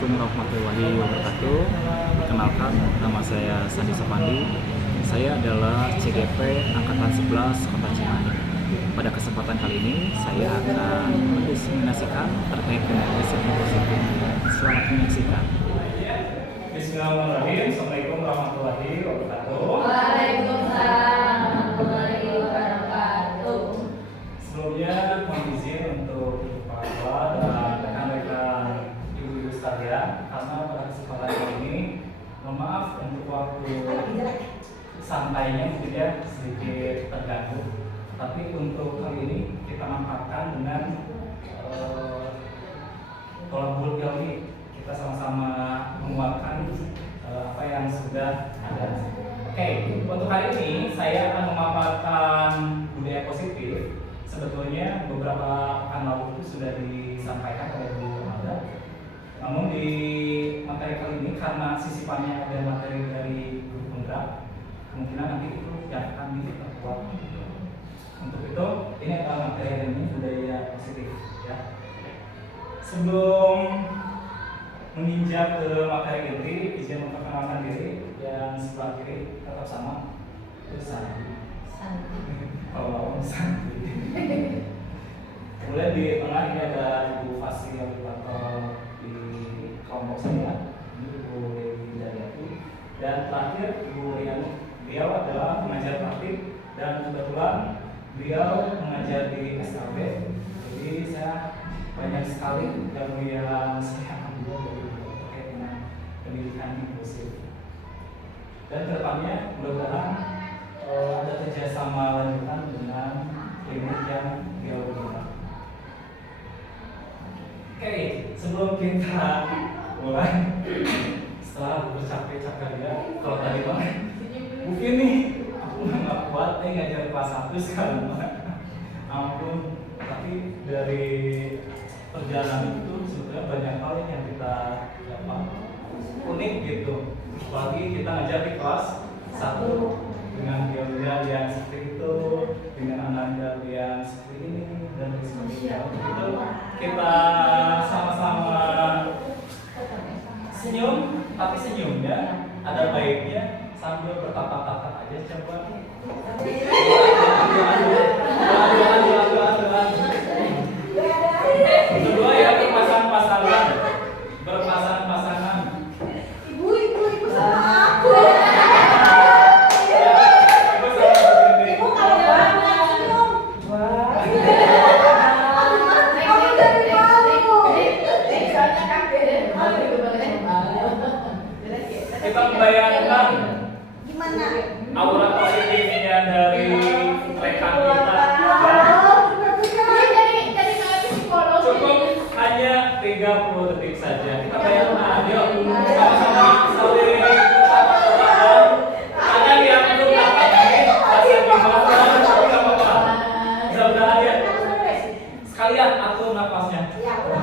Assalamualaikum warahmatullahi wabarakatuh. Perkenalkan, nama saya Sandi Sapandi. Saya adalah CGP Angkatan 11 Kota Cimahi. Pada kesempatan kali ini, saya akan mendiskriminasikan terkait dengan risiko positif. Selamat menyaksikan. Bismillahirrahmanirrahim. Assalamualaikum warahmatullahi wabarakatuh. Waalaikumsalam warahmatullahi wabarakatuh. Sebelumnya mohon izin untuk para dan rekan-rekan ibu-ibu sekalian, karena pada kesempatan kali ini, mohon maaf untuk waktu santainya mungkin ya sedikit terganggu. Tapi untuk kali ini kita manfaatkan dengan tolabul ilmi, kita sama-sama menguatkan apa yang sudah ada. Oke, untuk hari ini saya akan memaparkan budaya positif. Sebetulnya beberapa pekan lalu itu sudah disampaikan oleh Bu Amanda. Namun di materi kali ini karena sisipannya ada materi dari guru penggerak, kemungkinan nanti itu yang akan diperkuat. Untuk itu ini adalah materi hari ini budaya positif ya. Sebelum menginjak ke materi inti, izin memperkenalkan diri. Yang sebelah kiri tetap sama, itu Sandi. Kalau lawan Sandi. Kemudian di tengah ini ada Ibu fasilitator di kelompok saya, ini Ibu Dewi Dayati, dan terakhir Ibu Riani. Beliau adalah pengajar praktik dan kebetulan beliau mengajar di SLB. Jadi saya banyak sekali ilmu yang saya ambil dari terkait dengan pendidikan inklusif. Dan kedepannya mudah-mudahan ada kerjasama lanjutan dengan klinik yang beliau. Oke, sebelum kita mulai, setelah bercapek-capek ya, kalau tadi mah mungkin nih aku nggak kuat ngajar kelas 1 sekarang ampun. Tapi dari perjalanan itu sebetulnya banyak hal yang kita dapat unik gitu. Apalagi kita ngajar di kelas 1 dengan dia yang seperti itu, dengan anak yang seperti ini dan sebagainya. Itu kita sama-sama senyum, tapi senyumnya ada baiknya sambil bertatap-tatap aja coba. Kedua ya berpasang-pasangan. Ibu sama aku. Ibu sama Ibu kalau banget senyum. Wah. Kamu dari malu. Soalnya kita membayangkan gimana? aura positifnya dari rekan kita. Cukup hanya 30 detik saja. Kita bayangkan, yuk sama-sama saling bertatap-tatapan. Ada yang belum dapat ini, masih gimana? Tapi nggak apa-apa. Mudah-mudahan ya. Sekalian atur nafasnya. Siap ya?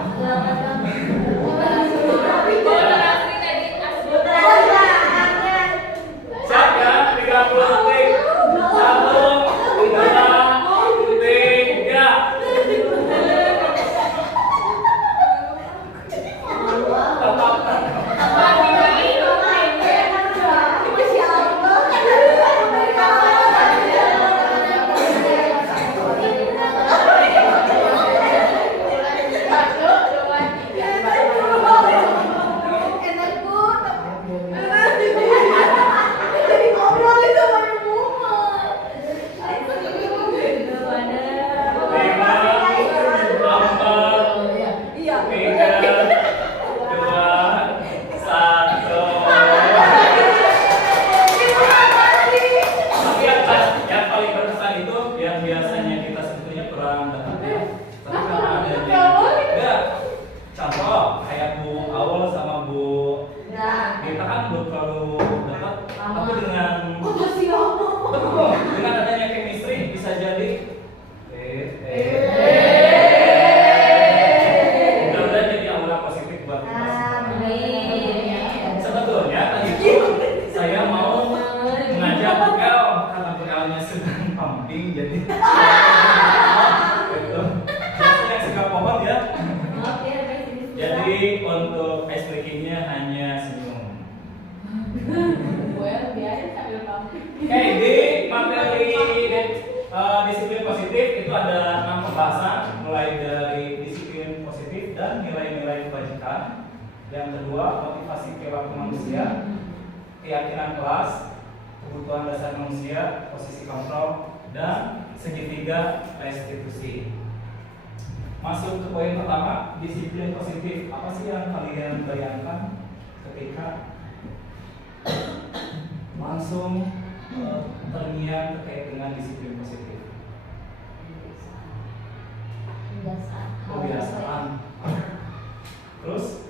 30 detik. 1, 2, 3. Jadi Jadi untuk ice breakingnya hanya senyum. Well, biarin sambil pamit. Oke, di materi disiplin positif itu ada 6 pembahasan, mulai dari disiplin positif dan nilai-nilai kebajikan. Yang kedua, motivasi perilaku manusia, keyakinan kelas, kebutuhan dasar manusia, posisi kontrol, dan segitiga restitusi. Masuk ke poin pertama, disiplin positif. Apa sih yang kalian bayangkan ketika langsung terngiang terkait dengan disiplin positif? Kebiasaan. Terus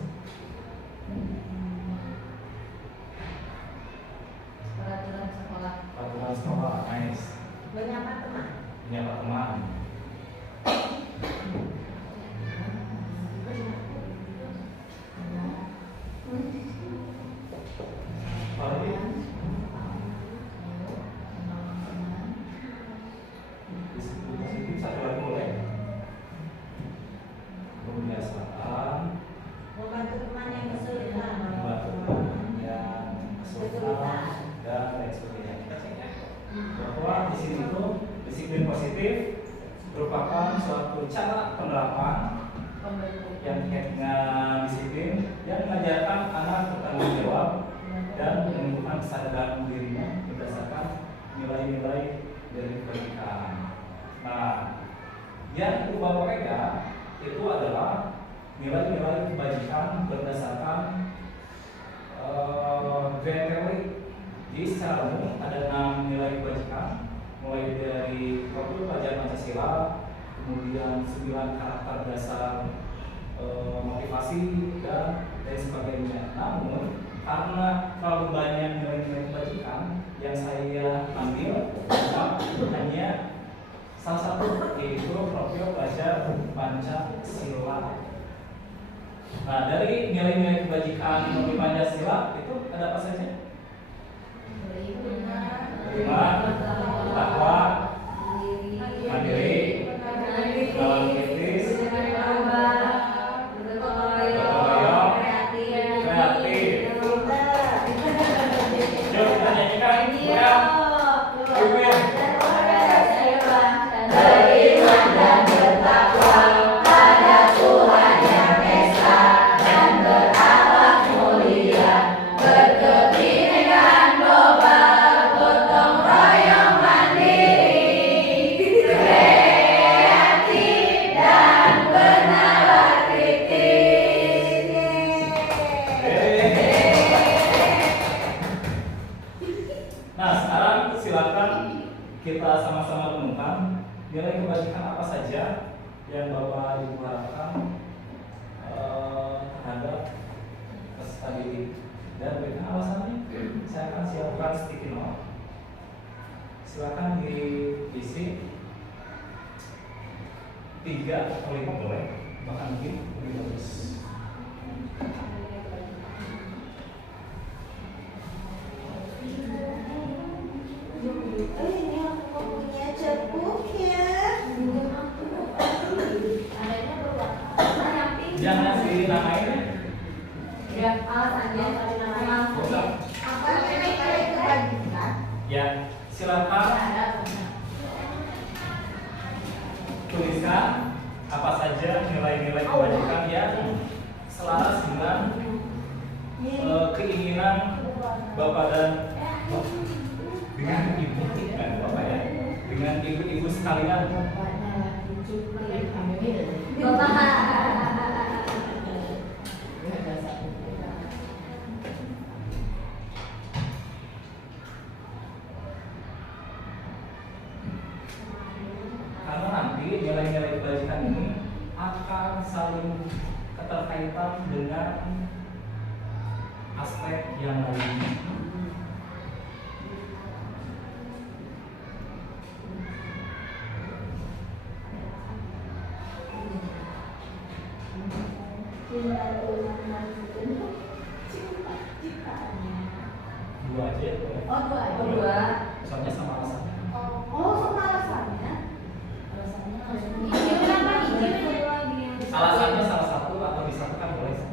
Peraturan sekolah. peraturan sekolah, nice. Menyapa teman. Menyapa teman. Apalagi? Disiplin positif satu lagi boleh. Kebiasaan. Membantu teman yang kesulitan. Membantu teman yang kesulitan dan lain sebagainya. Bahwa di sini tuh disiplin positif merupakan suatu cara penerapan yang terkait dengan disiplin yang mengajarkan anak bertanggung jawab dan menumbuhkan kesadaran dirinya berdasarkan nilai-nilai dari kebajikan. Nah, yang perlu Bapak pegang itu adalah nilai-nilai kebajikan berdasarkan grand theory. Jadi secara umum ada 6 nilai kebajikan, mulai dari profil pelajar Pancasila, kemudian 9 karakter dasar motivasi dan lain sebagainya. Namun karena terlalu banyak nilai-nilai kebajikan yang saya ambil, hanya salah satu, yaitu profil pelajar Pancasila. Nah, dari nilai-nilai kebajikan profil Pancasila itu ada apa saja? Beriman, takwa, mandiri, lawan kritis, bergotong royong, kreatif. Yuk kita nyanyikan ya. Beriman. Beriman dan bertakwa pada Tuhan yang Esa dan berakhlak mulia, berkebinekaan global, gotong royong mandiri, kreatif dan bernalar kritis. Nah, sekarang silakan kita sama-sama renungkan nilai kebajikan apa saja yang Bapak Ibu harapkan terhadap peserta didik, dan berikan alasannya. Saya akan siapkan sticky note. Silakan diisi 3 atau 5 boleh, bahkan mungkin lebih bagus. Ini aku punya ceruknya. Jangan dinamain. Ya, alasannya apa nilai kebajikan? Ya, silakan tuliskan apa saja nilai-nilai kebajikan yang selaras dengan keinginan Bapak dan dengan ibu dan Bapak ya, dengan ibu-ibu sekalian. Karena nanti nilai-nilai kebajikan ini akan saling keterkaitan dengan aspek yang lainnya. Dua aja ya, boleh. Oh, dua. Soalnya sama alasannya. Oh, sama alasannya. Alasannya salah satu atau disatukan boleh.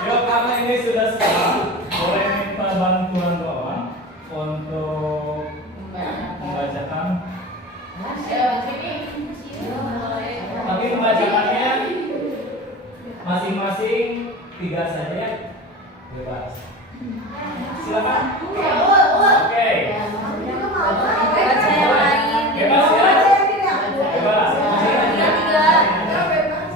Yuk, karena ini sudah siap, boleh minta bantuan doa untuk membacakan. Tapi membacakannya masing-masing 3 saja ya. Bebas. Silakan. Oke. Baca yang lain. Bebas ya. Bebas.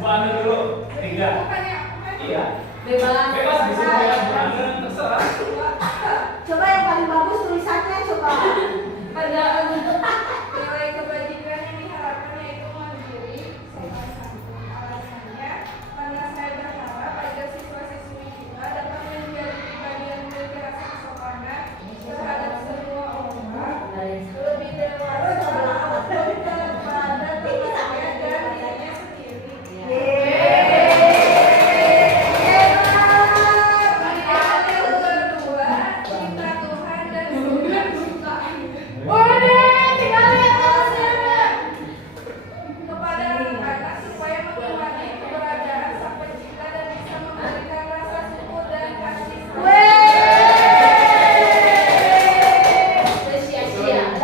Bu Ana dulu. 3. Iya. Bebas. Bebas bisa bebas Bu Ana, terserah. Coba yang paling bagus tulisannya coba. Pada nilai kebajikan yang diharapkan yaitu mandiri, salah satu alasannya karena saya berharap agar siswa-siswi kita dapat menjadi pribadi yang memiliki rasa kesopanan terhadap semua orang, lebih dewasa kepada temannya dan dirinya sendiri. Yang kedua, cinta Tuhan dan suka suka. Kepada anak-anak supaya mengimani keberadaan sang pencipta dan bisa memberikan rasa syukur dan kasih sayang.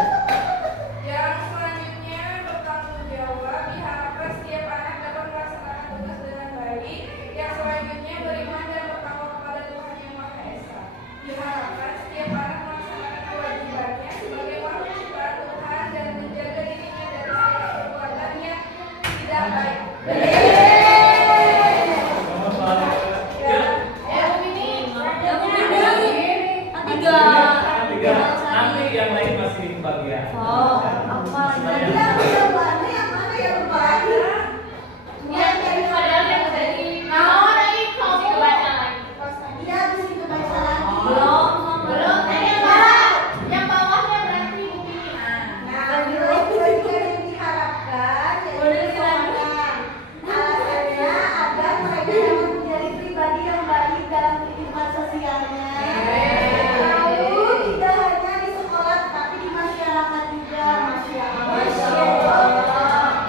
Yang selanjutnya bertanggung jawab, diharapkan setiap anak dapat melaksanakan tugas dengan baik. Yang selanjutnya beriman dan bertakwa kepada Tuhan Yang Maha Esa. Diharapkan setiap anak melaksanakan kewajibannya sebagai makhluk ciptaan Tuhan dan menjaga dirinya dari segala perbuatan yang tidak baik. Nomor paling tiga. Nanti yang lain masih kebagian.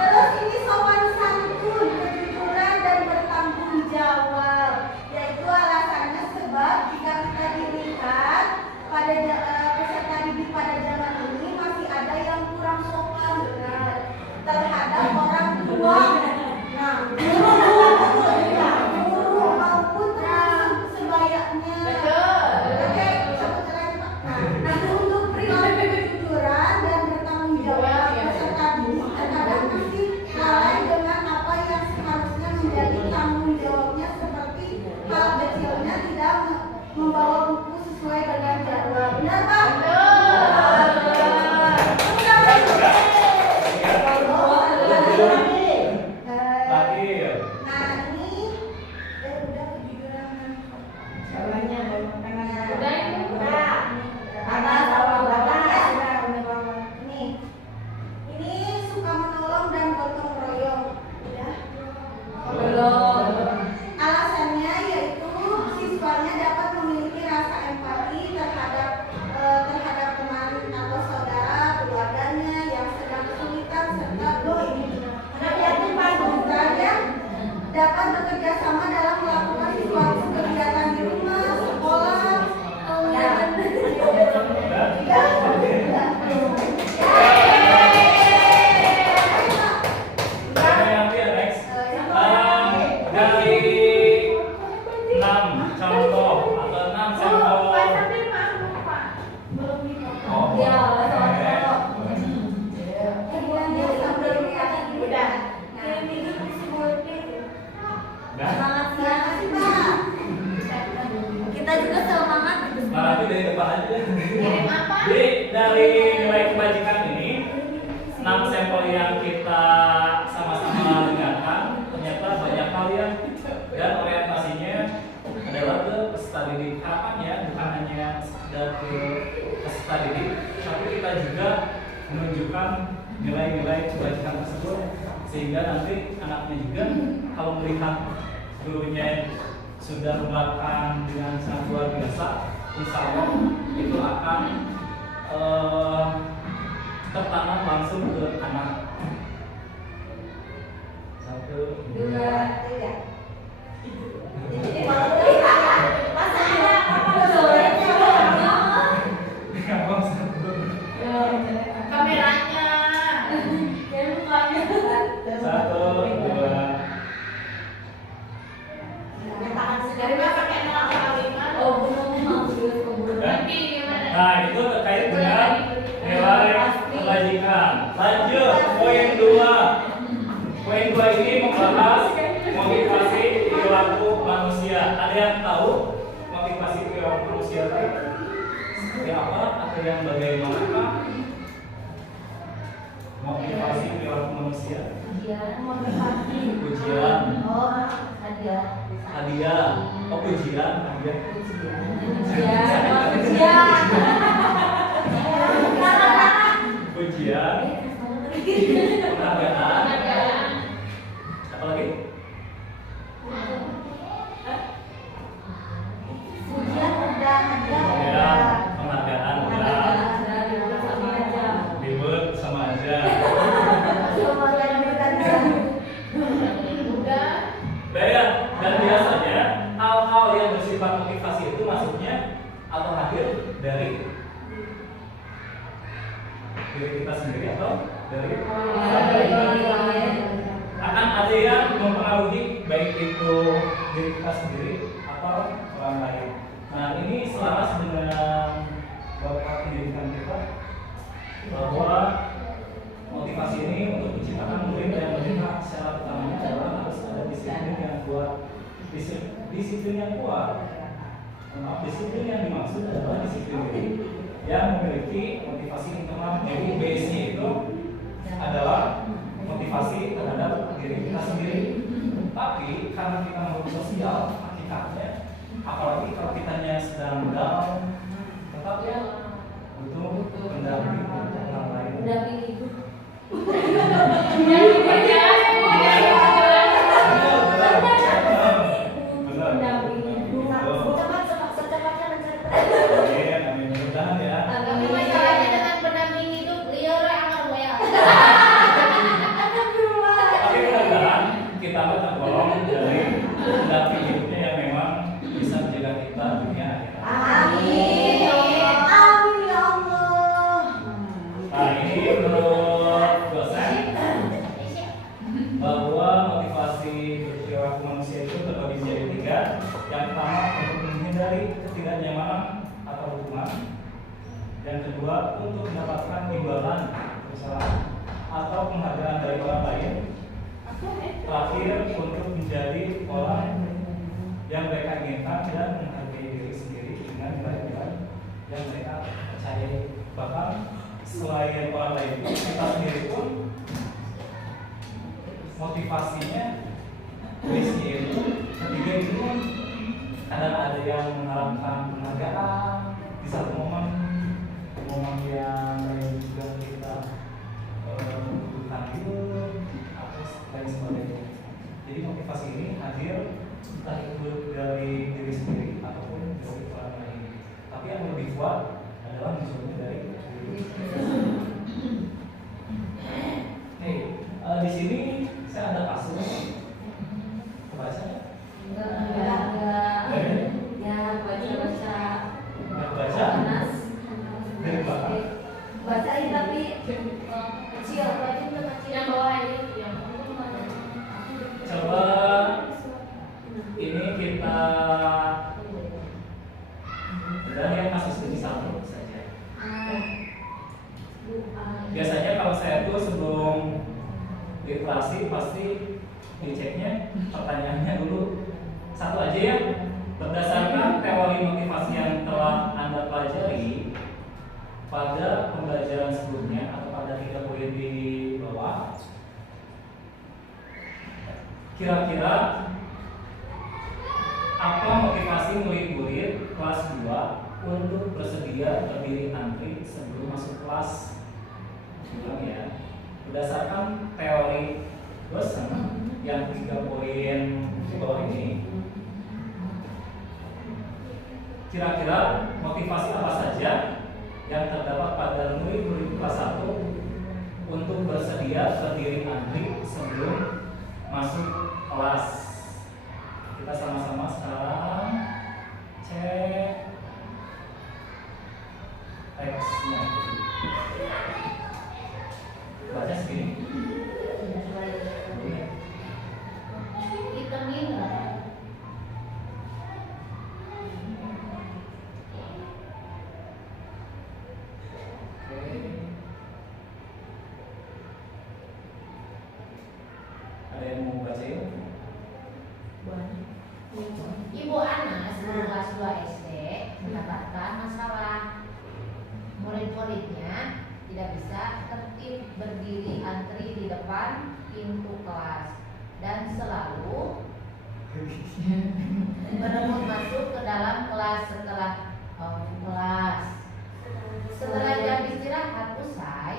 Terus ini sopan santun, kejujuran dan bertanggung jawab, yaitu alasannya sebab jika kita dilihat pada peserta didik pada zaman ini masih ada yang kurang sopan terhadap orang tua. Nah, guru maupun termasuk sebayanya. Oke, satu lagi Pak. Nah, untuk perilaku kejujuran dan bertanggung jawab peserta didik terkadang masih lalai dengan apa yang seharusnya menjadi tanggung jawabnya, seperti hal kecilnya tidak membawa buku sesuai dengan jadwal. Benar Pak? Terakhir. Nah ini udah kejujuran. Ini suka menolong dan gotong royong. Udah. Alasannya yaitu siswanya dapat memiliki rasa empati terhadap teman atau saudara keluarganya yang sedang kesulitan, serta dapat bekerja sama dalam melakukan suatu kegiatan di rumah, sekolah, dan Nanti ya next. Dari 6 contoh atau 6 sampel. Oh, ya, oke. Udah? Kita juga semangat. Nah, nanti dari depan aja. Jadi dari nilai kebajikan ini 6 sampel yang kita sama-sama dengarkan, ternyata banyak hal yang dan orientasinya adalah ke peserta didik. Harapannya bukan hanya sekedar ke peserta didik, tapi kita juga menunjukkan nilai-nilai kebajikan tersebut, sehingga nanti anaknya juga kalau melihat gurunya sudah menerapkan dengan sangat luar biasa, insya Allah itu akan tertanam langsung ke anak. 1, 2, 3. Jadi masa ada apa suaranya? Abang 1, Kameranya. Ya lukanya. 1, 2. Dari mana pakai nama kalimat? Oh, belum maksud keburu. Nanti gimana? Nah, itu terkait dengan nilai kebajikan. Lanjut, poin 2. Poin 2 ini membahas motivasi perilaku manusia. Ada yang tahu motivasi perilaku manusia itu seperti apa atau yang bagaimana? Motivasi perilaku manusia. Motivasi. Pujian, Oh, ada. hadiah, pujian, hadiah. Pujian, penghargaan, apa lagi? Ujian udah ada. Ya, penghargaan udah. Ribet sama aja. Dan biasanya hal-hal yang bersifat motivasi itu masuknya atau hadir dari diri kita sendiri atau dari akan ada yang mempengaruhi baik itu diri kita sendiri atau orang lain. Nah, ini selaras dengan bapak pendidikan kita bahwa motivasi ini untuk menciptakan murid yang melihat secara utamanya adalah harus ada disiplin yang kuat. Disiplin yang kuat. Disiplin yang dimaksud adalah disiplin diri yang memiliki motivasi internal. Jadi base-nya itu adalah motivasi terhadap diri kita sendiri. Tapi karena kita makhluk sosial, hakikatnya, apalagi kalau kitanya sedang down, tetap ya butuh pendamping orang lain. Tapi masalahnya dengan pendamping itu liar amal ya. Tapi mudah-mudahan kita tergolong dari pendamping hidupnya yang memang bisa menjaga kita dunia akhirat. Amin. Amin ya Allah. Nah, ini menurut dosen bahwa motivasi berperilaku manusia itu terbagi menjadi 3. Yang pertama untuk menghindari ketidaknyamanan atau hukuman. Yang kedua untuk mendapatkan imbalan perusahaan atau penghargaan dari orang lain. Terakhir untuk menjadi orang yang mereka inginkan dan menghargai diri sendiri dengan nilai-nilai yang mereka percayai. Bahkan selain orang lain, kita sendiri pun motivasinya base-nya itu ketiga itu kadang ada yang mengharapkan penghargaan di satu momen yang lain juga kita butuhkan itu atau lain sebagainya. Jadi motivasi ini hadir entah itu dari diri sendiri ataupun dari orang lain. Tapi yang lebih kuat adalah munculnya dari diri sendiri. Di sini saya ada kasus. Kebaca ya? Baca dari belakang. Bacain tapi kecil, bacain kecil. Yang bawah ini yang Coba ini kita lihat kasus ini satu saja. Biasanya kalau saya tuh sebelum literasi pasti diceknya pertanyaannya dulu satu aja ya. Berdasarkan teori motivasi yang telah Anda pelajari pada pembelajaran sebelumnya atau pada 3 poin di bawah, kira-kira apa motivasi murid-murid kelas 2 untuk bersedia berdiri antri sebelum masuk kelas? Ulang ya. Berdasarkan teori dosen yang 3 poin di bawah ini, kira-kira motivasi apa saja yang terdapat pada murid-murid kelas 1 bersedia berdiri antri sebelum masuk kelas. Kita sama-sama sekarang cek teksnya. Baca segini. Hitungin nggak? Ada yang mau bacain? Ibu Anas kelas 2 SD mendapatkan masalah. Murid-muridnya tidak bisa tertib berdiri antri di depan pintu kelas dan selalu berebut masuk ke dalam kelas setelah kelas. Setelah jam istirahat usai,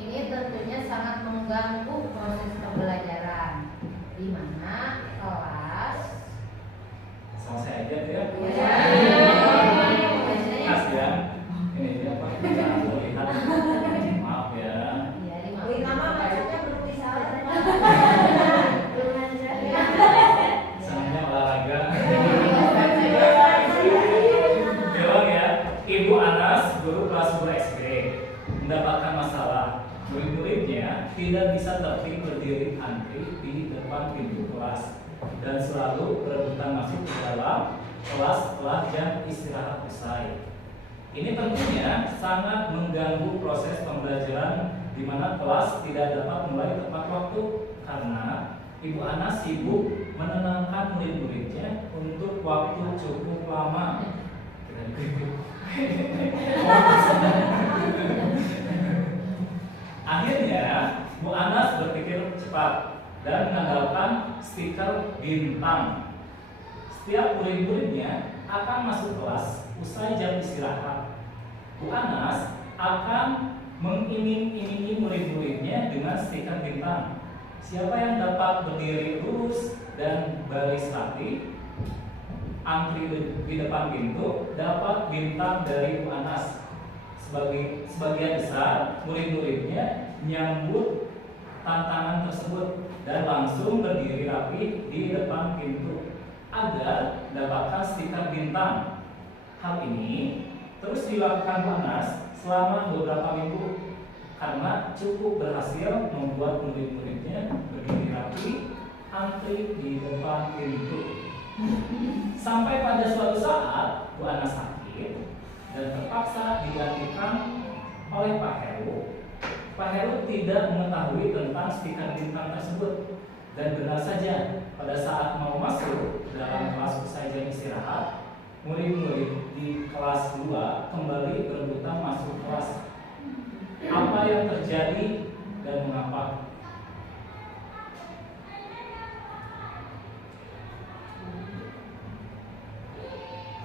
ini tentunya sangat mengganggu proses pembelajaran, di mana kelas Sama saya aja tuh ya. ya, Khas ya. Ini dia Pak. Kita lihat. Maaf ya. ya di mana? Wih, mama maksudnya belum bisa. Senangnya olahraga. Jawab ya. Ibu Anas, guru kelas 2 SD, mendapatkan masalah. Murid-muridnya tidak bisa tertib berdiri antri di depan pintu kelas dan selalu berebutan masuk ke dalam kelas setelah jam istirahat usai. Ini tentunya sangat mengganggu proses pembelajaran di mana kelas tidak dapat mulai tepat waktu karena Ibu Anas sibuk menenangkan murid-muridnya untuk waktu cukup lama. Akhirnya, Bu Anas berpikir cepat dan mengandalkan stiker bintang. Setiap murid-muridnya akan masuk kelas usai jam istirahat. Bu Anas akan mengiming-imingi murid-muridnya dengan stiker bintang. Siapa yang dapat berdiri lurus dan baris rapi, antri di depan pintu, dapat bintang dari Bu Anas. Sebagian besar murid-muridnya menyambut tantangan tersebut dan langsung berdiri rapi di depan pintu agar mendapatkan stiker bintang. Hal ini terus dilakukan Bu Anas selama beberapa minggu karena cukup berhasil membuat murid-muridnya berdiri rapi antri di depan pintu. Sampai pada suatu saat Bu Anas sakit dan terpaksa digantikan oleh Pak Heru. Pak Heru tidak mengetahui tentang stiker bintang tersebut dan benar saja pada saat mau masuk dalam kelas usai jam istirahat, murid-murid di kelas 2 kembali berebutan masuk kelas. Apa yang terjadi dan mengapa?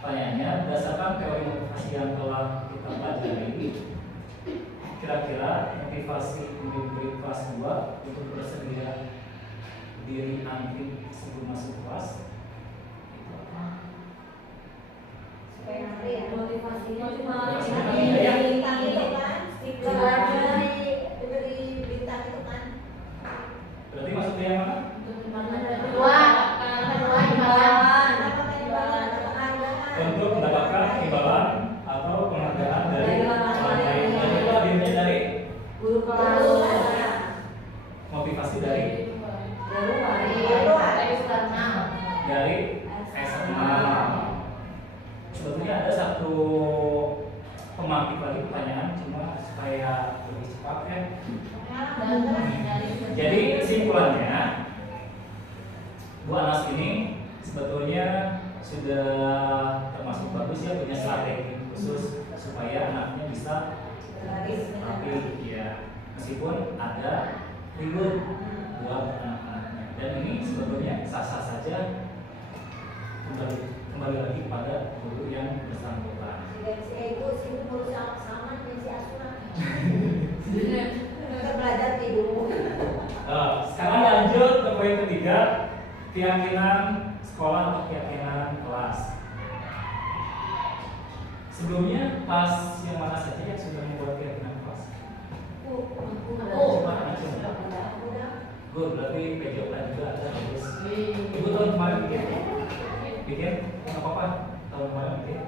Pertanyaannya, berdasarkan teori motivasi yang telah kita pelajari, kira-kira motivasi murid-murid kelas 2 untuk bersedia diri antri sebelum masuk kelas itu apa? Supaya nanti ya motivasinya cuma Iya. bintang itu kan, stiker diberi bintang itu kan. Berarti maksudnya yang mana? Kedua imbalan. Untuk mendapatkan imbalan atau penghargaan dari orang lain. Dan itu hadirnya dari Guru kelas. motivasi dari dari eksternal. Sebetulnya ada satu pemantik lagi pertanyaan, cuma supaya lebih cepat ya. Jadi kesimpulannya, Bu Anas ini sebetulnya sudah termasuk bagus ya, punya strategi khusus supaya anaknya bisa rapi ya, meskipun ada ribut buat anak-anaknya. Dan ini sebetulnya sah-sah saja, kembali lagi pada guru yang bersangkutan. Kita belajar tidur. Sekarang lanjut ke poin ketiga, keyakinan sekolah atau keyakinan kelas. Sebelumnya kelas yang mana saja yang sudah membuat keyakinan kelas? Good, berarti PJO juga ada bagus. Ibu tahun kemarin bikin nggak apa-apa, tahun kemarin bikin.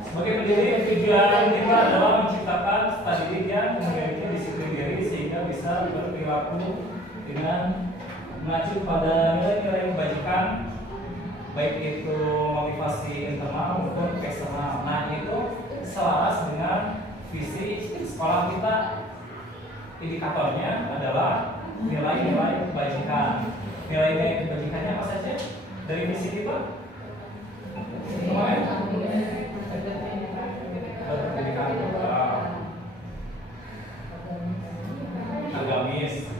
Sebagai pendidik, tujuan kita adalah menciptakan studi didik yang memiliki disiplin diri sehingga bisa berperilaku dengan mengacu pada nilai-nilai kebajikan, baik itu motivasi internal maupun eksternal. Nah, itu selaras dengan visi sekolah kita. Indikatornya adalah nilai-nilai kebajikan. Nilai-nilai kebajikannya apa saja dari visi kita? Berpendidikan moral, agamis,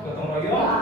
gotong royong,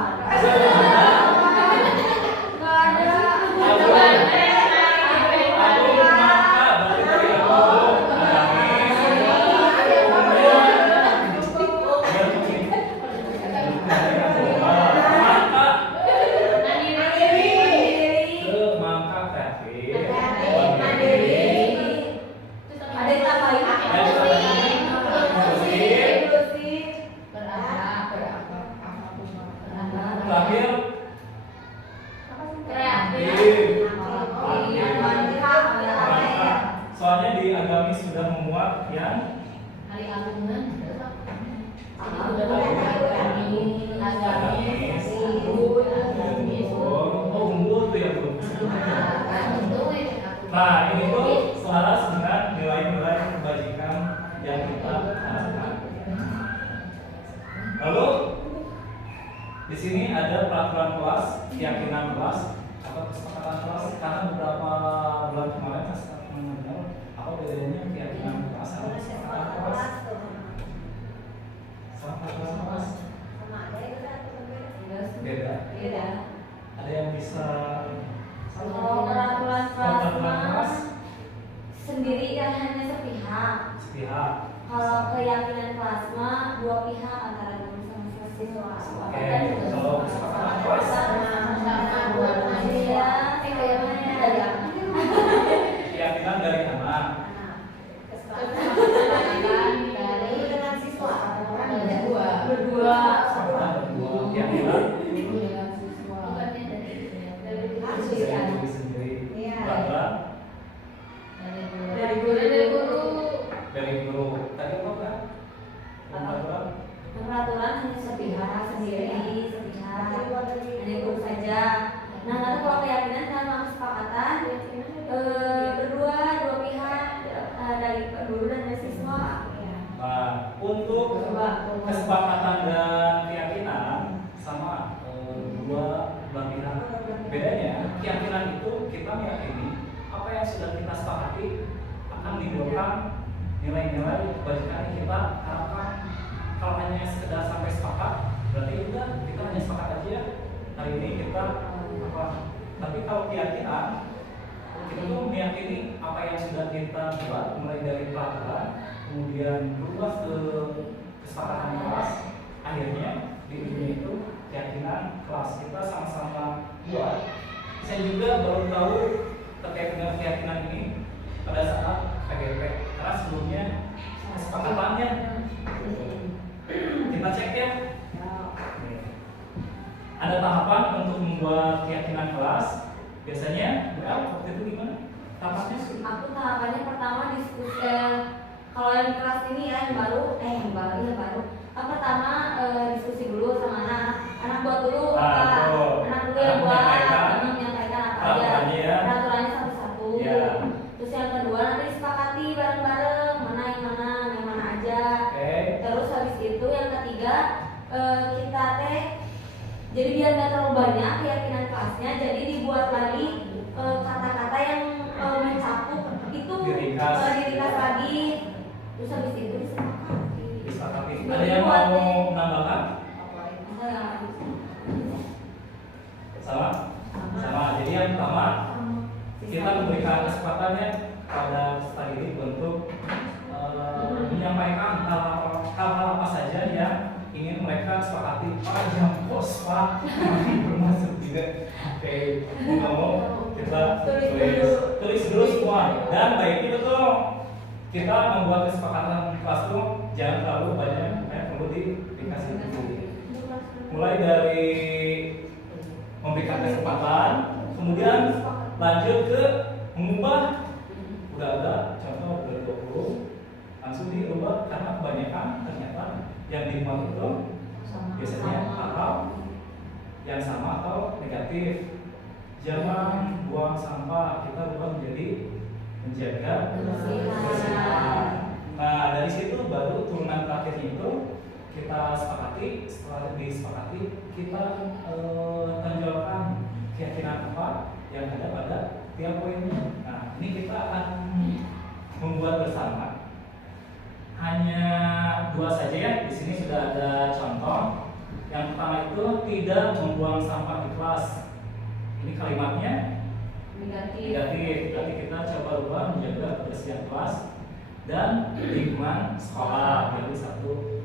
soalnya di agamis sudah memuat yang unggul tuh ya Bu. Nah, ini tuh selaras dengan nilai-nilai kebajikan yang kita harapkan. Lalu di sini ada peraturan kelas, keyakinan kelas atau kesepakatan kelas. Karena beberapa bulan kemarin saya mengenal apa bedanya keyakinan kelas sama kesepakatan kelas. Sama kelas beda. Ada yang bisa Kalau peraturan kelas sendiri kan hanya sepihak. sepihak. Kalau keyakinan kelas mah dua pihak antara guru sama siswa. Oke, kalau kesepakatan kelas keyakinan dari anak. Dengan siswa berdua. Kesepakatan berdua. Keyakinan dari diri sendiri. Bahwa dari guru. Tadi apa kan? Peraturan. peraturan hanya sepihak sendiri, sepihak hanya guru saja. Nah, nanti kalau keyakinan sama kesepakatan berdua, dua pihak dari guru dan dari siswa. Nah, untuk kesepakatan dan keyakinan sama dua belah pihak. Bedanya, keyakinan itu kita meyakini apa yang sudah kita sepakati akan menimbulkan nilai-nilai kebajikan yang kita harapkan. Kalau hanya sekedar sampai sepakat, berarti udah kita hanya sepakat aja. Hari ini kita apa? Tapi kalau keyakinan, kita tuh meyakini apa yang sudah kita buat, mulai dari peraturan, kemudian berubah ke kesepakatan kelas, akhirnya di ujungnya itu keyakinan kelas kita sama-sama buat. Saya juga baru tahu terkait dengan keyakinan ini pada saat PGP, karena sebelumnya kesepakatannya kita cek ya. Ada tahapan untuk membuat keyakinan kelas. Biasanya, waktu itu gimana? Tahapannya? Aku tahapannya pertama diskusi. Kalau yang kelas ini ya yang baru. Pertama diskusi dulu sama anak buat dulu apa? Anak dulu yang buat, menyampaikan apa aja. Peraturannya satu-satu. Ya. Terus yang kedua nanti disepakati bareng-bareng mana yang mana aja. Terus habis itu yang ketiga kita jadi biar nggak terlalu banyak keyakinan kelasnya, jadi dibuat lagi kata-kata yang mencakup itu diringkas lagi. Terus habis itu disepakati. Ada yang mau menambahkan? Sama? Jadi yang pertama kita memberikan kesempatannya pada peserta didik untuk menyampaikan hal-hal apa saja yang ingin mereka sepakati, Pak jam kos Pak bermasuk tidak. Oke, mau nggak mau kita tulis dulu semua. Dan baiknya betul kita membuat kesepakatan kelas itu jangan terlalu banyak perlu dikasih dulu. Mulai dari memberikan kesempatan, kemudian lanjut ke mengubah. Udah ada contoh dari 20 langsung diubah karena kebanyakan ternyata yang dimuat itu biasanya hal yang sama atau negatif. Jangan buang sampah, kita ubah menjadi menjaga kebersihan. Nah dari situ baru turunan terakhirnya itu kita sepakati. Setelah disepakati kita tonjolkan keyakinan apa yang ada pada tiap poinnya. Nah ini kita akan membuat bersama. Hanya 2 saja ya. Di sini sudah ada contoh. Yang pertama itu tidak membuang sampah di kelas. Ini kalimatnya negatif. Berarti kita coba ubah menjaga kebersihan kelas dan lingkungan sekolah. Jadi satu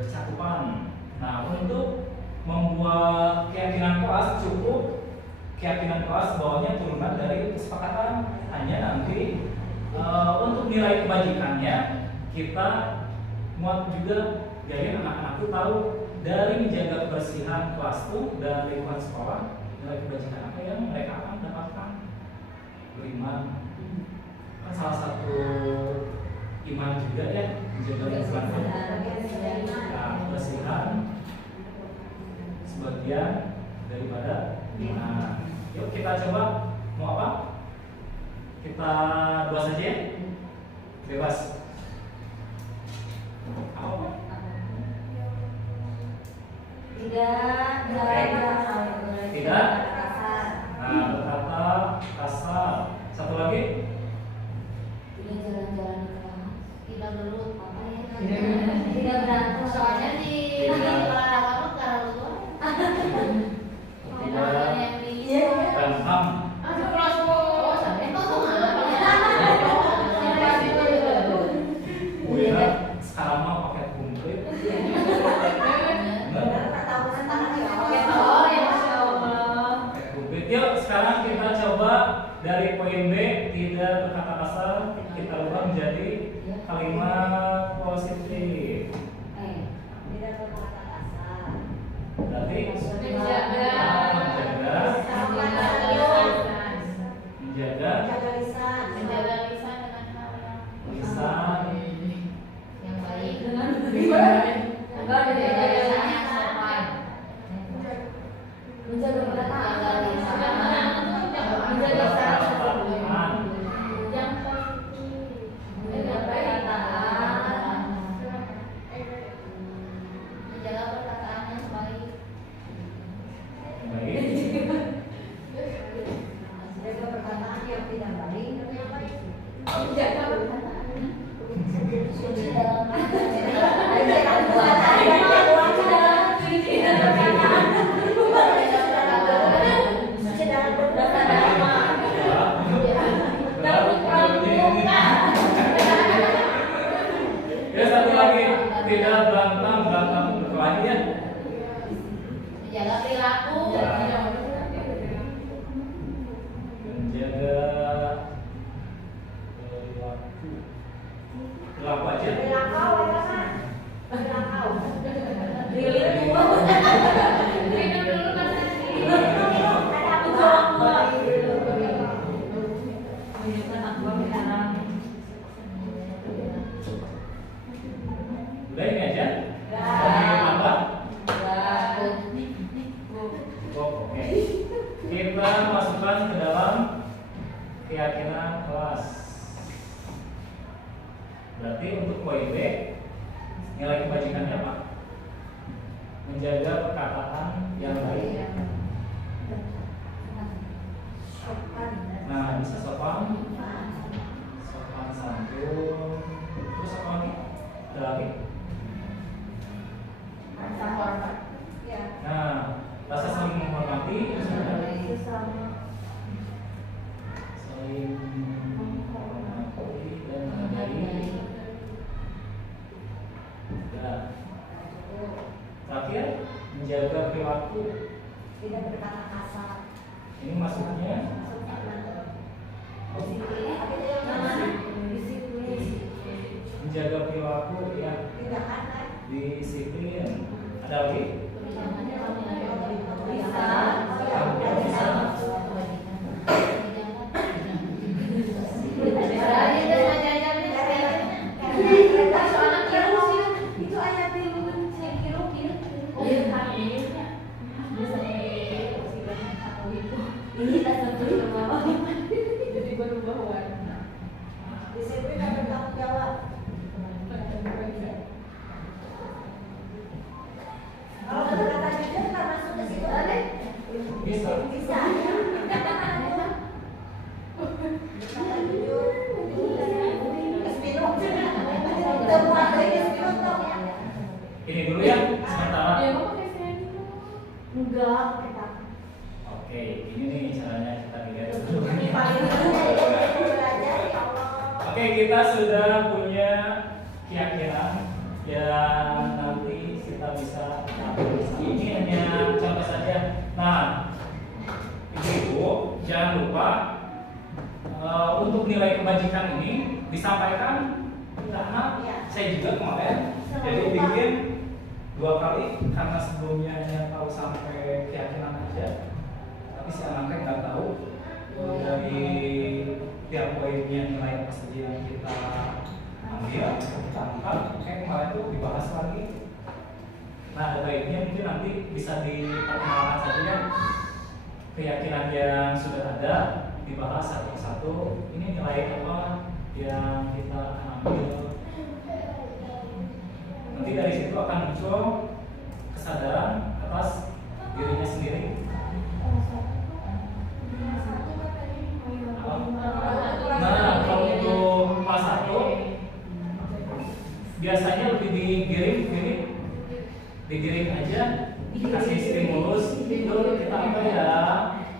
kecakupan. Nah untuk membuat keyakinan kelas cukup keyakinan kelas bawahnya turunan dari kesepakatan. Hanya nanti untuk nilai kebajikannya kita muat juga. Jadi anak-anak itu tahu dari menjaga kebersihan kelas itu dan lingkungan sekolah, nilai kebajikan apa yang mereka akan dapatkan. Beriman kan salah satu iman juga ya, menjaga lingkungan. Nah, kebersihan sebagian daripada iman. Yuk kita coba mau apa? Kita 2 saja ya? Bebas. Apa? Tidak. Nah, berkata kasar. Satu lagi. Tidak jalan-jalan di kelas, tidak gelut, apa ya? Tidak berantem. Soalnya di olahraga tuh karena lupa. Tidak ada yang di. Berantem. Aduh, kelas bos. Sekarang mau pakai kumplit. Yuk sekarang kita coba dari poin B, tidak berkata kasar, kita ubah menjadi kalimat positif. Berarti menjaga lisan Yang baik dengan enggak ada yang sopan. menjaga perkataan Menjaga perkataan. yang positif. Menjaga perkataan. Menjaga perkataan yang baik. Baik. menjaga perkataan yang tidak baik Menjaga perkataan. Suci dalam Ya satu lagi, tidak berantem berkelahi ya. menjaga perilaku. Menjaga perilaku. Perilaku aja. Udah ini aja. Apa? Oke. Kita masukkan ke dalam keyakinan kelas. Berarti untuk poin B, nilai kebajikannya apa? Menjaga perkataan yang baik. Nah, bisa sopan, sopan santun. Terus apa lagi? Ada lagi? Nah, rasa saling menghormati, saling menghormati dan menghargai. Ya. menjaga perilaku. Tidak berkata kasar. Ini maksudnya menjaga perilaku ya, Tidak kan? disiplin. Ada lagi? Itu ayat disiplin dan bertanggung jawab. Kalau berkata jujur termasuk ke situ ada? Bisa. Bisa ya. Berkata jujur. Kespilut. Semua dari kespilut dong ya. Ini dulu ya, sementara. Enggak, kita. Oke, ini nih caranya kita lihat dulu. Ini paling belajar ya Allah. Oke, kita sudah punya keyakinan yang nanti kita bisa ambil. Ini hanya contoh saja. Nah, Ibu, jangan lupa untuk nilai kebajikan ini disampaikan karena saya juga kemarin jadi bikin 2 kali karena sebelumnya hanya tahu sampai keyakinan aja, tapi si anaknya nggak tahu dari tiap poinnya nilai apa saja yang kita ambil, kita angkat. Kayak kemarin tuh dibahas lagi. Nah, ada baiknya mungkin nanti bisa diperkenalkan saja ya keyakinan yang sudah ada, dibahas satu persatu. Ini nilai apa yang kita akan ambil. Nanti dari situ akan muncul kesadaran atas dirinya sendiri. Nah, kalau untuk kelas 1 biasanya lebih digiring aja, dikasih stimulus itu kita apa ya,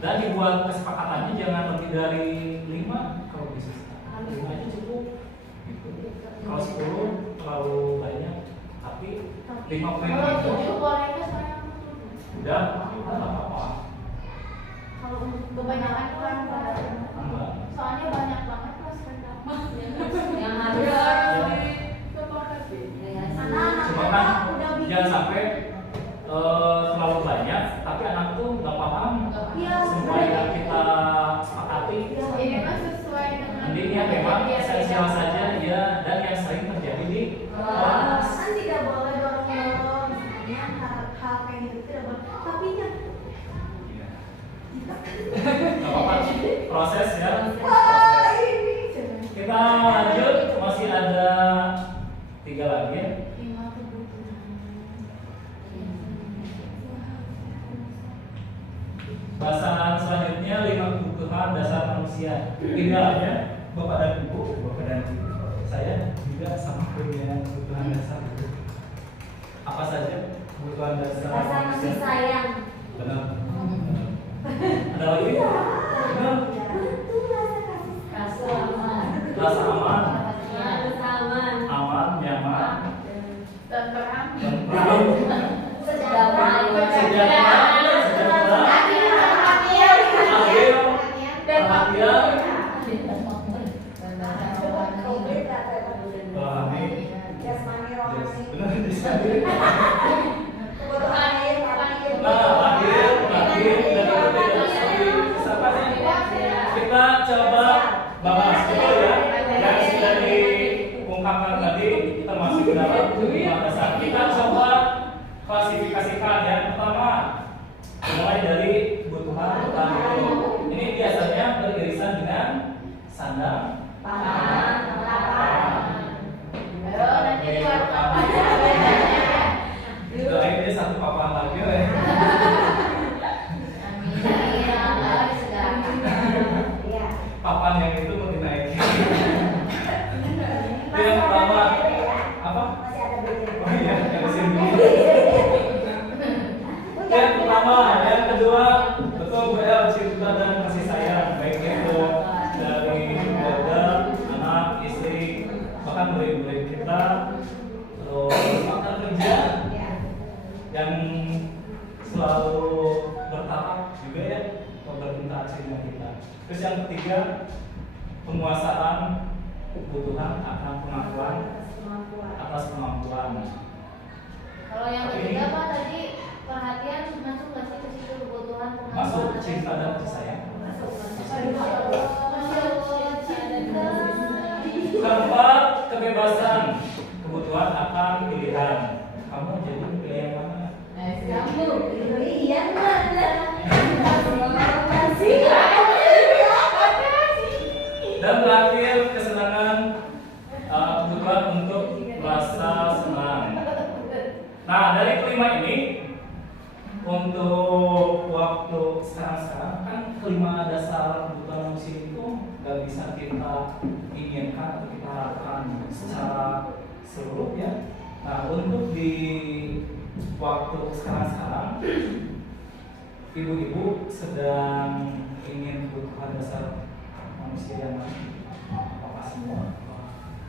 dan dibuat kesepakatannya jangan lebih dari 5 kalau bisa. 5 aja cukup gitu. Kalau 10 terlalu banyak, tapi 5 poin itu udah nggak apa-apa. Kalau kebanyakan kan Enggak. soalnya banyak banget kelas pertama yang Cuma kan jangan sampai terlalu banyak, tapi anak tuh nggak paham semua yang kita sepakati. Ini mah sesuai dengan Nanti ya memang esensial saja ya, dan yang sering terjadi di kelas. Kan tidak boleh dorong-dorong, misalnya hal kayak gitu tidak boleh. Tapi ya, Iya. Nggak apa-apa, proses ya. wah ini. Kita lanjut, masih ada 3 lagi ya. Bahasan selanjutnya 5 kebutuhan dasar manusia. Idealnya Bapak dan Ibu, Bapak dan Ibu, saya juga sama punya kebutuhan dasar. Apa saja kebutuhan dasar Rasa kasih manusia? sayang. Benar. Ada lagi? Benar. Betul, rasa kasih sayang. Rasa aman, Aman. aman, nyaman, tentram. tentram, Sejahtera. sejahtera, adil, perhatian, Komplit rasa rohani. jasmani rohani. Benar disebut. Kebutuhan air, air. Nah, lahir, dan itu tidak siapa sih? Kita coba bahas dulu ya, yang sudah diungkapkan tadi termasuk dalam kebutuhan dasar. Kita coba klasifikasikan. Yang pertama, mulai dari kebutuhan utama dulu. Ini biasanya beririsan dengan sandang, Ayo nanti di warung apa aja. doain dia satu papan lagi ya. Iya. Papan yang itu mau dinaikin. Itu yang pertama. Apa? Masih ada beda. Oh iya, yang di sini. Yang pertama, yang kedua, betul Bu El, cinta dan kasih sayang, baik itu dari keluarga ketiga, penguasaan kebutuhan akan pengakuan atas kemampuan. Kalau yang ketiga Pak tadi perhatian masuk nggak sih ke situ kebutuhan pengakuan? Masuk cinta dan kasih sayang. Keempat, kebebasan kebutuhan akan pilihan. Kamu jadi pilih yang mana? Iya mana? Dan terakhir, kesenangan kebutuhan untuk merasa senang. Nah, dari kelima ini, untuk waktu sekarang kan kelima dasar kebutuhan manusia itu nggak bisa kita inginkan atau kita harapkan secara seluruh ya. Nah, untuk di waktu sekarang ibu-ibu sedang ingin kebutuhan dasar manusia yang apa semua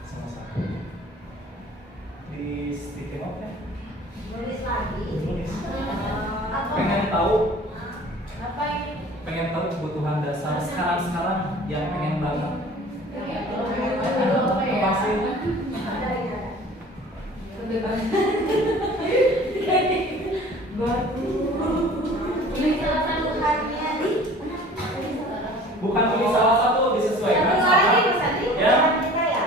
salah satu di sticky note ya. Nulis lagi. Tulis. Apa? Pengen tahu Apa ini? pengen tahu kebutuhan dasar sekarang yang pengen banget apa sih? Ada ya. Ini salah satunya di. Bukan pilih salah satu, disesuaikan Yang sama lagi Mas Andi, ya, kita ya.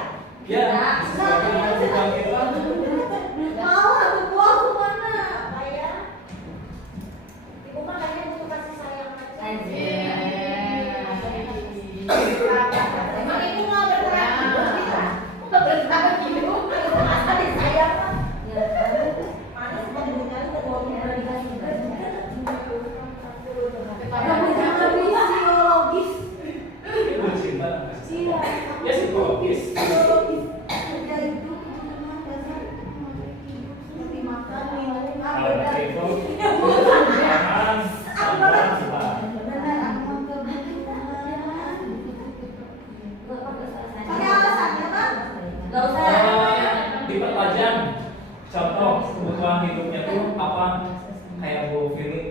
ya disesuaikan dengan kebutuhan kita. Mau aku buah aku mana? Apa ya? Ibu mah kayaknya butuh kasih sayang aja. Emang ibu mau bergerak hidup kita? Bergerak hidup? Kasih sayang mah. Mana sebagai bukan ketemu dikasih fisiologis. Ibu cinta dan kasih sayang. Iya. Ya psikologis. Fisiologis. Kerja itu kebutuhan dasar makhluk hidup seperti makan, minum, Kalau dari itu, Bukan. jangan sama kita. Benar, aku mau kebutuhan. Pakai alasannya Pak? Gak usah. Dipertajam. Contoh kebutuhan hidupnya tuh apa? Kayak Bu Fili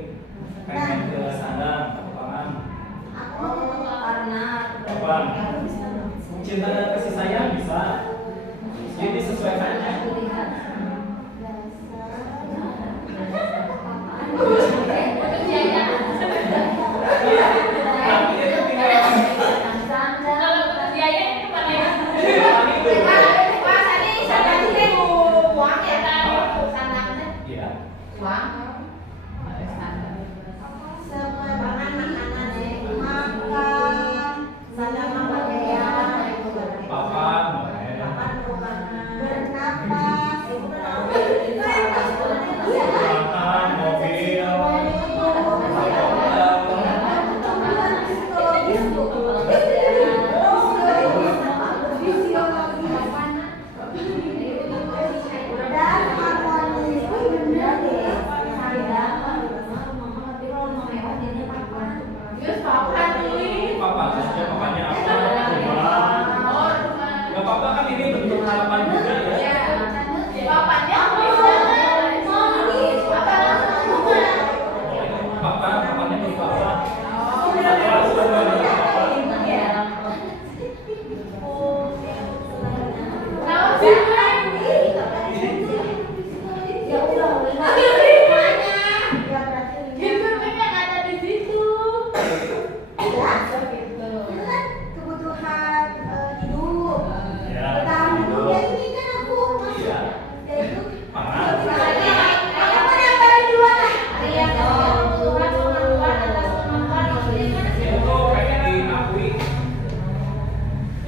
pengen ke sandang atau pangan. Aku karena Apa? Cinta dan kasih sayang bisa. Jadi disesuaikannya. Tapi itu tinggal ya. Papan, makan, mobil, dan harmonis itu bener deh. papan saja papannya apa? Rumah. Gak apa-apa kan ini bentuk harapan juga ya. Papannya bentuk apa? Apa semua bentuk apa? Ya udah, kebutuhan hidup. Ya. Bertahan hidup ya ini kan aku masuk. Iya. Yaitu Pangan. apa yang paling duluan lah? Itu pengen diakui.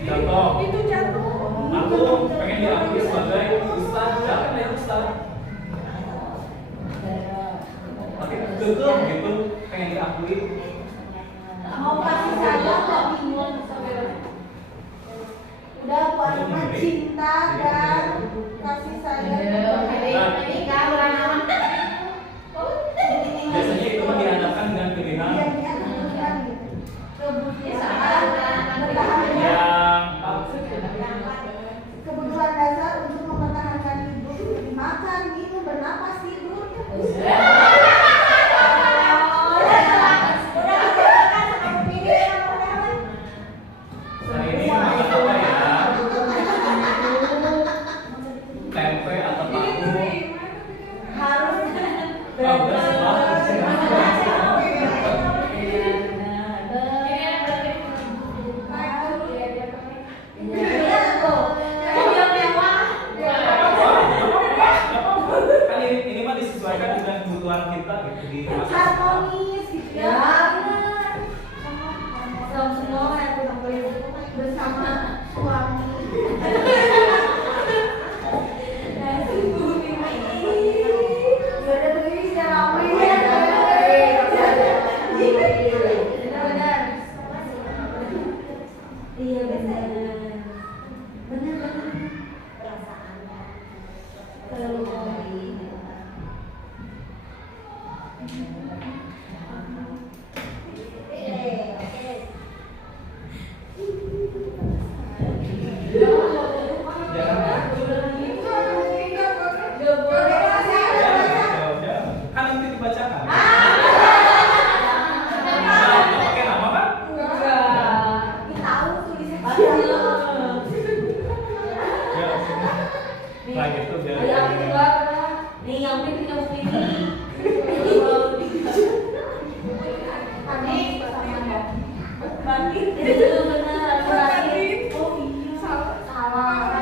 Contoh, Itu jatuh. aku pengen diakui sebagai ustaz, jangan ya ustaz. Tapi kekeh gitu, pengen diakui. Mau kasih sayang kok bingung. Udah aku anggap cinta dan kasih sayang. Biasanya itu mah dihadapkan dengan pilihan Iya, iya, kebutuhan gitu. Kebutuhan bertahan hidup. yang Kebutuhan dasar untuk mempertahankan hidup seperti makan, minum, bernapas, tidur. Udah kebanyakan sama pilih yang udah. atau paku? Harus Oh, udah semua. Kan ini mah disesuaikan dengan kebutuhan kita gitu di masa sekarang. harmonis gitu ya. Benar. Semua yang bersama suami. Iya benar. Benar. Perasaannya. Terlalu Kan nanti dibacakan. Pakai nama kan? tahu tulisannya. Ya. Nah gitu biar. Nih yang ini yang ini. Aneh sama bangkit itu benar bangkit. Oh iya salah.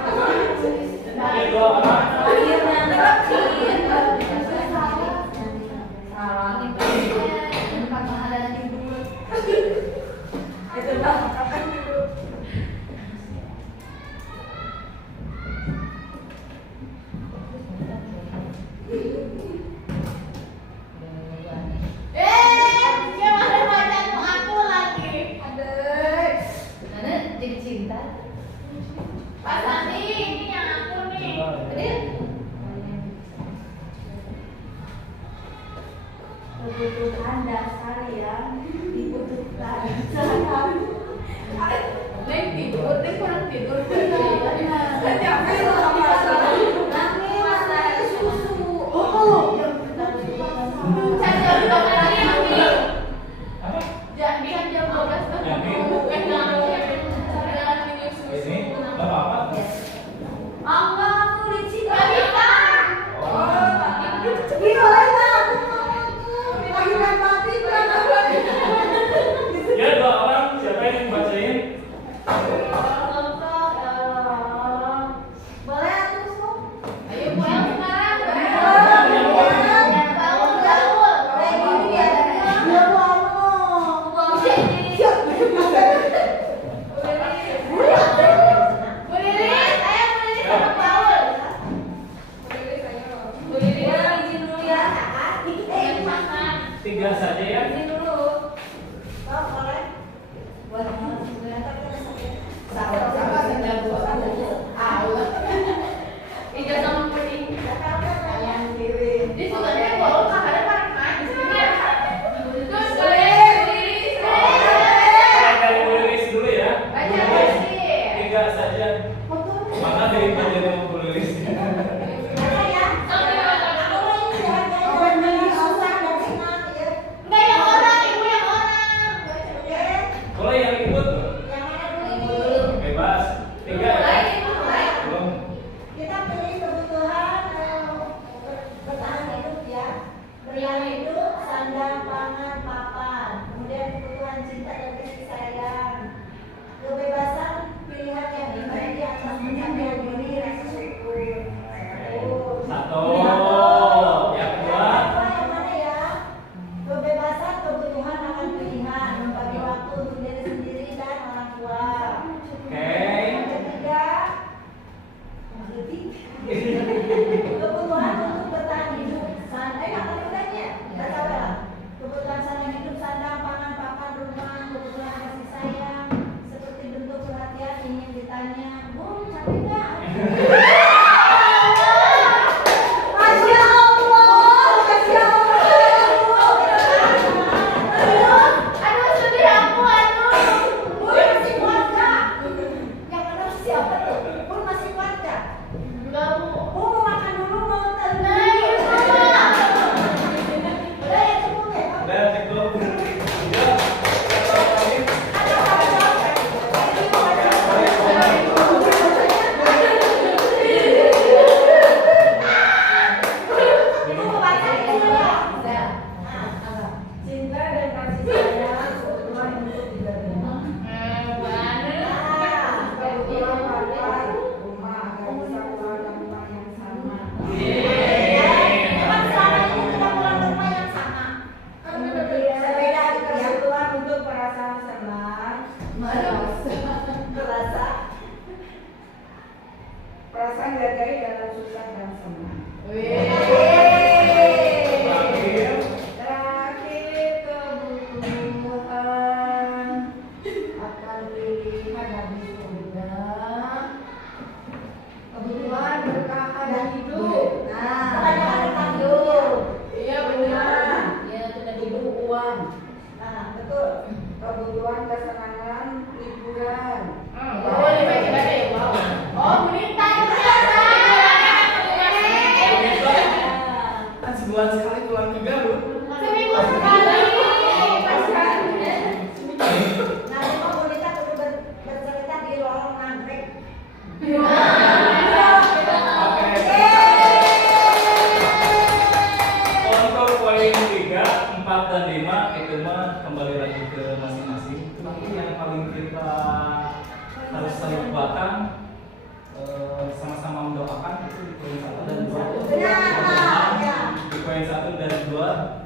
Oke, dua orang. Akhirnya bangkit. Salah. Itu lah. Kebutuhan dasar yang dibutuhkan sehari-hari. Ini bapak apa? Mama aku licin gak bisa. Oh. Ini boleh nggak? Aku mau tuh lahiran batin berapa? Ya dua orang siapa yang bacain? Boleh aku sok? Tiga saja ya. Dari Bu Lilis dulu ya. Bu Lilis, tiga saja. Maka dari bagian Bu Lilis. Aku mau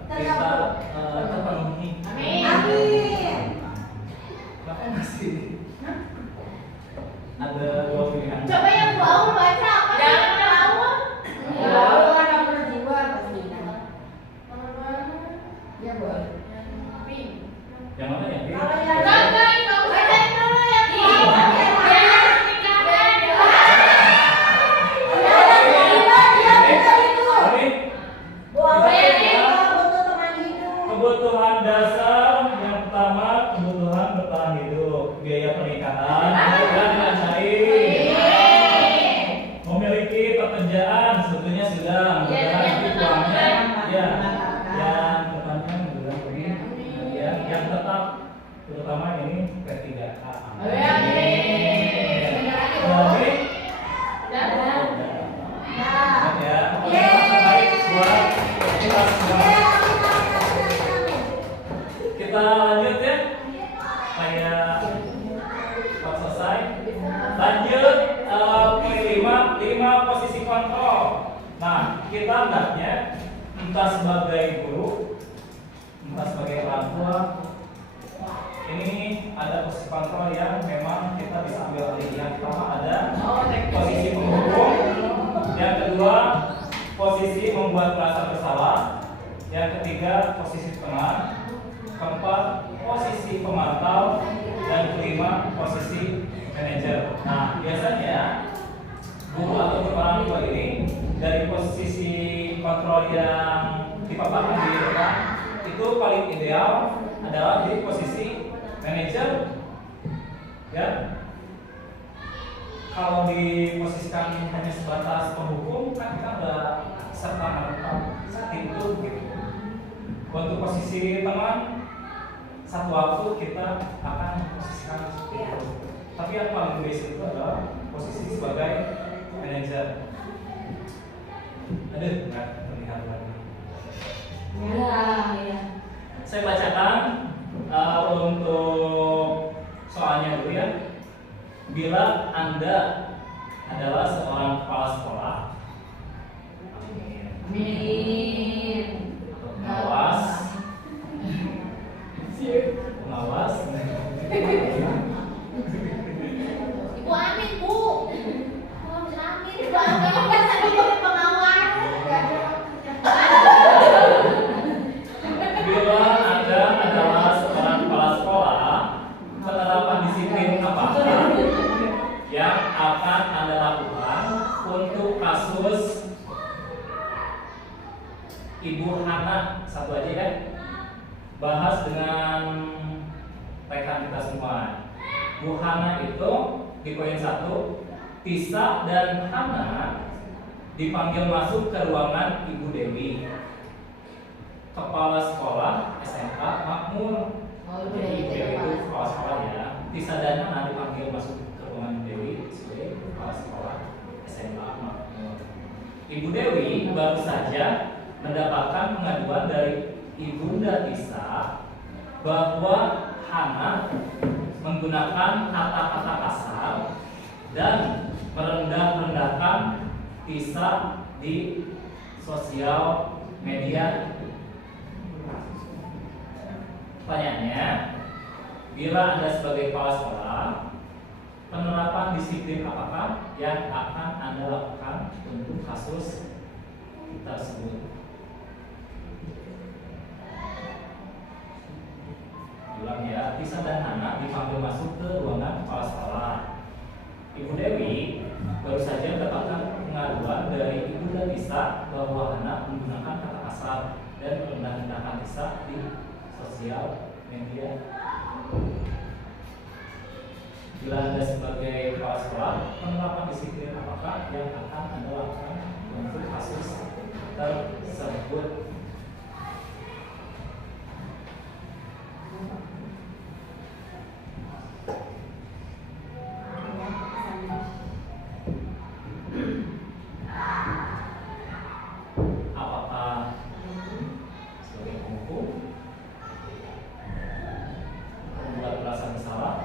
kita terpenuhi. Amin. Bapak masih ada 2 pilihan. Coba yang bau baca apa? Yang bau. Nomor 2 pasti. Nomor 2. Ya, Bu. Yang mana ya? Kalau yang kebutuhan dasar yang pertama, kebutuhan bertahan hidup, biaya pernikahan, dan lain-lain. Memiliki pekerjaan sebetulnya sudah, mudah-mudahan uangnya, ya, yang bertahan mudah ya, yang tetap, terutama ini P3K. Kita lanjut ya, kayak cepat selesai. Lanjut lima posisi kontrol. Nah, kita hendaknya entah sebagai guru, entah sebagai orang tua, ini ada posisi kontrol yang memang kita bisa ambil alih. Yang pertama ada posisi penghubung, yang kedua posisi membuat merasa bersalah, yang ketiga posisi teman, keempat posisi pemantau, dan kelima posisi manajer. Nah, biasanya guru atau orang tua ini dari posisi kontrol yang dipaparkan di depan itu paling ideal adalah di posisi manajer, ya. Kalau diposisikan hanya sebatas penghukum kan kita nggak serta merta itu gitu. Untuk posisi teman, satu waktu kita akan posisikan seperti itu. Tapi yang paling basic itu adalah posisi sebagai manajer. Aduh, nggak terlihat lagi. Ya. Saya bacakan untuk soalnya dulu ya. Bila Anda adalah seorang kepala sekolah, Amin. pengawas, Ibu Amin, Bu. Oh, Amin. Ibu Amin kan tadi jadi pengawas. bila Anda adalah seorang kepala sekolah, penerapan disiplin apa yang akan Anda lakukan untuk kasus Ibu Hana? Satu aja ya, bahas dengan rekan kita semua. Bu Hana itu di poin 1, Tisa dan Hana dipanggil masuk ke ruangan Ibu Dewi, kepala sekolah SMK Makmur. Jadi Ibu Dewi itu kepala sekolah ya. Tisa dan Hana dipanggil masuk ke ruangan Ibu Dewi sebagai kepala sekolah SMK Makmur. Ibu Dewi baru saja mendapatkan pengaduan dari Ibunda Tisa bahwa Hana menggunakan kata-kata kasar dan merendah-rendahkan Tisa di sosial media. Pertanyaannya, bila Anda sebagai kepala sekolah, penerapan disiplin apakah yang akan Anda lakukan untuk kasus tersebut? Ulang ya, Tisa dan Hana dipanggil masuk ke ruangan kepala sekolah. Ibu Dewi baru saja mendapatkan pengaduan dari Ibunda Tisa bahwa Hana menggunakan kata kasar dan merendahkan Tisa di sosial media. Bila Anda sebagai kepala sekolah, penerapan disiplin apakah yang akan Anda lakukan untuk kasus tersebut? Apakah sebagai penghukum, membuat merasa bersalah,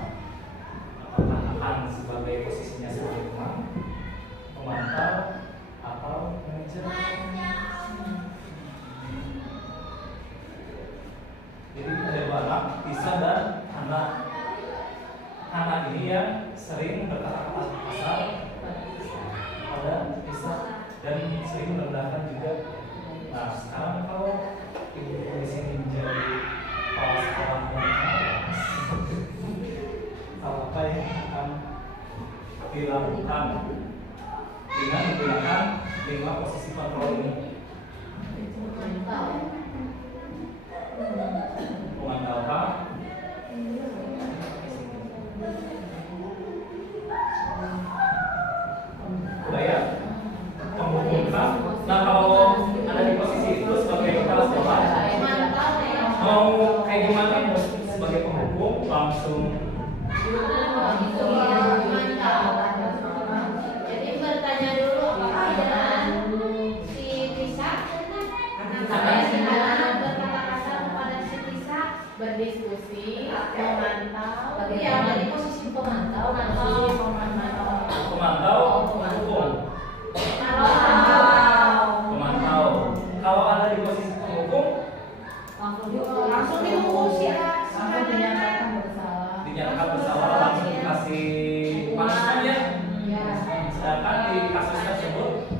apakah akan sebagai posisinya sebagai teman, pemantau, atau manajer? Tisa dan Hana. Hana ini yang sering berkata-kata kasar pada Tisa dan sering merendahkan juga. Nah, sekarang kalau ibu di sini menjadi kepala sekolah dan apa yang akan dilakukan dengan menggunakan 5 posisi kontrol ini? Memantau apa? Budaya? Menghubungkan. Nah, kalau ada di posisi itu sebagai kepala sekolah, mau kayak gimana sebagai penghubung langsung? Jadi bertanya dulu kepada si Tisa, sampai si Hana berkata kasar kepada si Tisa, berdiskusi, memantau. Berarti yang dari posisi pemantau, Pemantau. Pemantau. Kalau ada di posisi penghukum, langsung dihukum sih. dinyatakan bersalah, langsung dikasih punishment ya. Sedangkan di kasus tersebut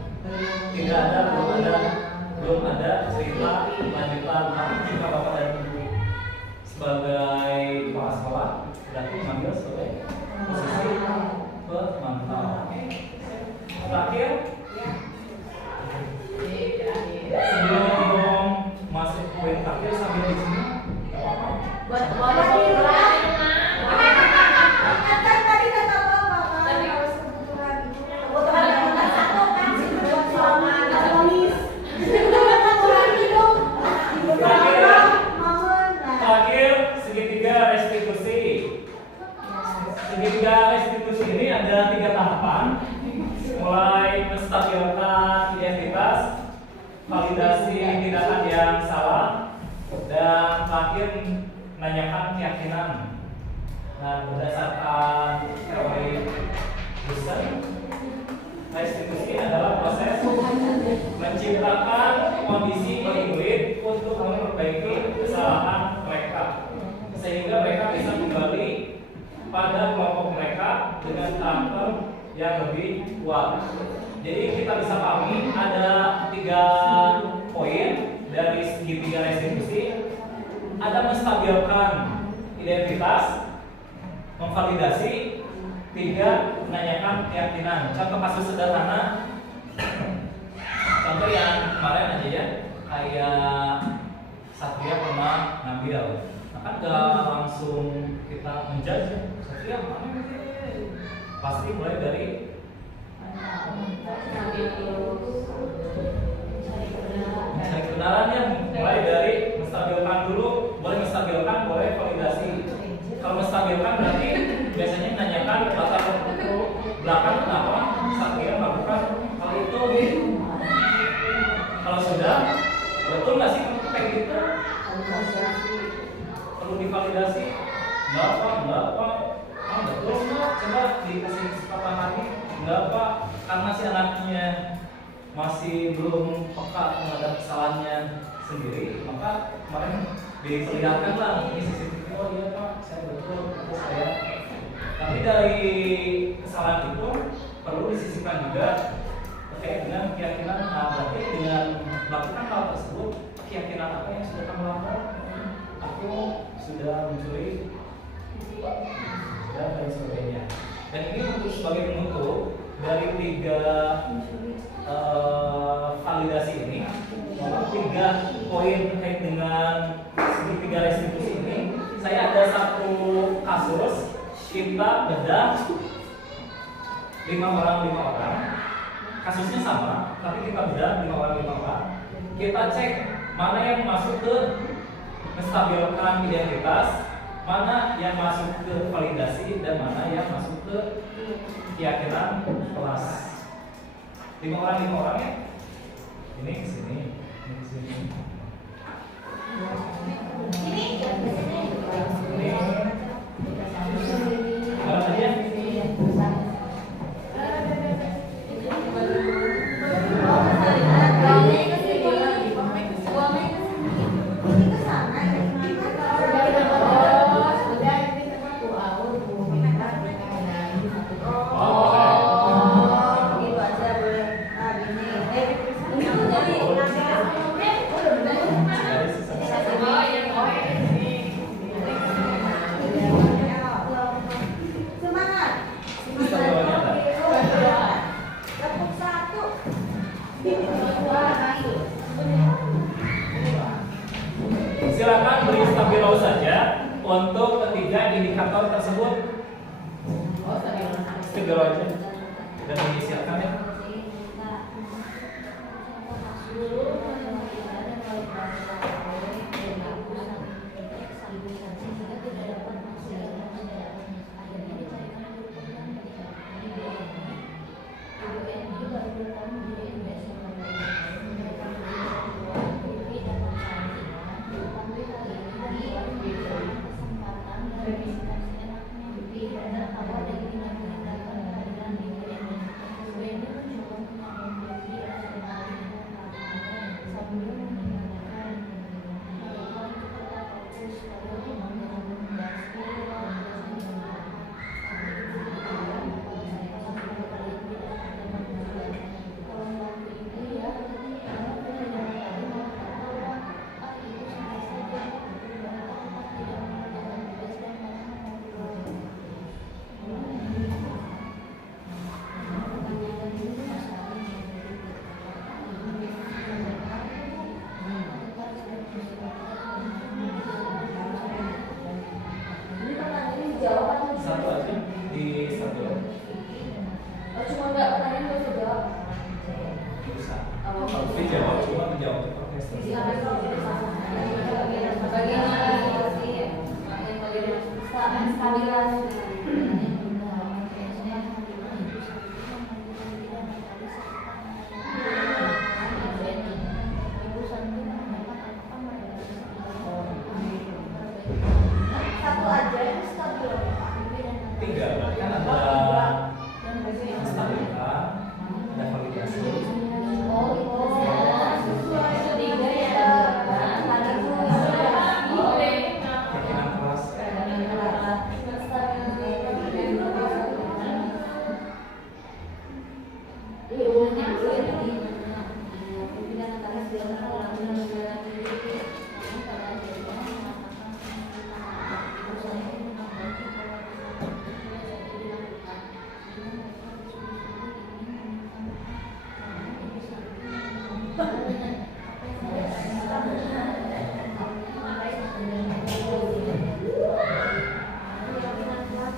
belum ada cerita lanjutan. Tapi jika Bapak dan Ibu sebagai kepala sekolah berarti mengambil sebagai posisi pemantau. Terakhir, sebelum masuk poin terakhir sambil di sini, Buat Kan tadi kata Bapak kan kebutuhan nomor 1 kan kebutuhan selama ekonomis. Kebutuhan hidup. terakhir segitiga restitusi. Segitiga restitusi ini ada 3 tahapan, mulai menstabilkan identitas, validasi tindakan yang salah, dan terakhir menanyakan keyakinan. Nah, berdasarkan teori Husserl, restitusi adalah proses menciptakan kondisi bagi murid untuk memperbaiki kesalahan mereka, sehingga mereka bisa kembali pada kelompok mereka dengan karakter yang lebih kuat. Jadi kita bisa pahami ada 3 poin dari segitiga restitusi. Ada menstabilkan identitas, memvalidasi, 3 menanyakan keyakinan. Contoh kasus sederhana, contoh yang kemarin aja ya, kayak Satria pernah ngambil, nah kan gak langsung kita menjudge Satria mana ini, pasti mulai dari mencari kebenarannya, mulai dari menstabilkan dulu, boleh menstabilkan, boleh validasi. Kalau menstabilkan berarti biasanya menanyakan latar belakang kenapa Satria melakukan hal itu. Kalau sudah, betul nggak sih kayak gitu? Perlu divalidasi? Enggak pak, betul nggak? Coba dikasih kesempatan lagi. Enggak pak, karena si anaknya masih belum peka terhadap kesalahannya sendiri, maka kemarin diperlihatkan lah ini CCTV. Oh iya pak, saya betul, itu saya. Tapi dari kesalahan itu perlu disisipkan juga terkait dengan keyakinan. Nah, berarti dengan melakukan hal tersebut, keyakinan apa yang sudah kamu lakukan? Aku sudah mencuri dan lain sebagainya. Dan ini untuk sebagai penutup dari 3 validasi ini, 3 poin terkait dengan segitiga restitusi ini. Saya ada 1 kasus, kita bedah 5 orang. Kasusnya sama, tapi kita bedah 5 orang. Kita cek mana yang masuk ke menstabilkan identitas, mana yang masuk ke validasi, dan mana yang masuk ke keyakinan kelas. 5 orang ya. Ini ke sini, ini ke sini. Ini. Mana tadi ya? Itu sana ya. Silakan beri stabilo saja untuk ketiga indikator tersebut. Stabilo aja dan disiapkan ya. Satu aja di stabilo. Cuma nggak pertanyaan nggak usah jawab. Bisa. Kalau dijawab cuma menjawab ke profesor. Satu aja itu stabil. Tiga, kan ada stabilita, ada validasi. Keyakinan keras.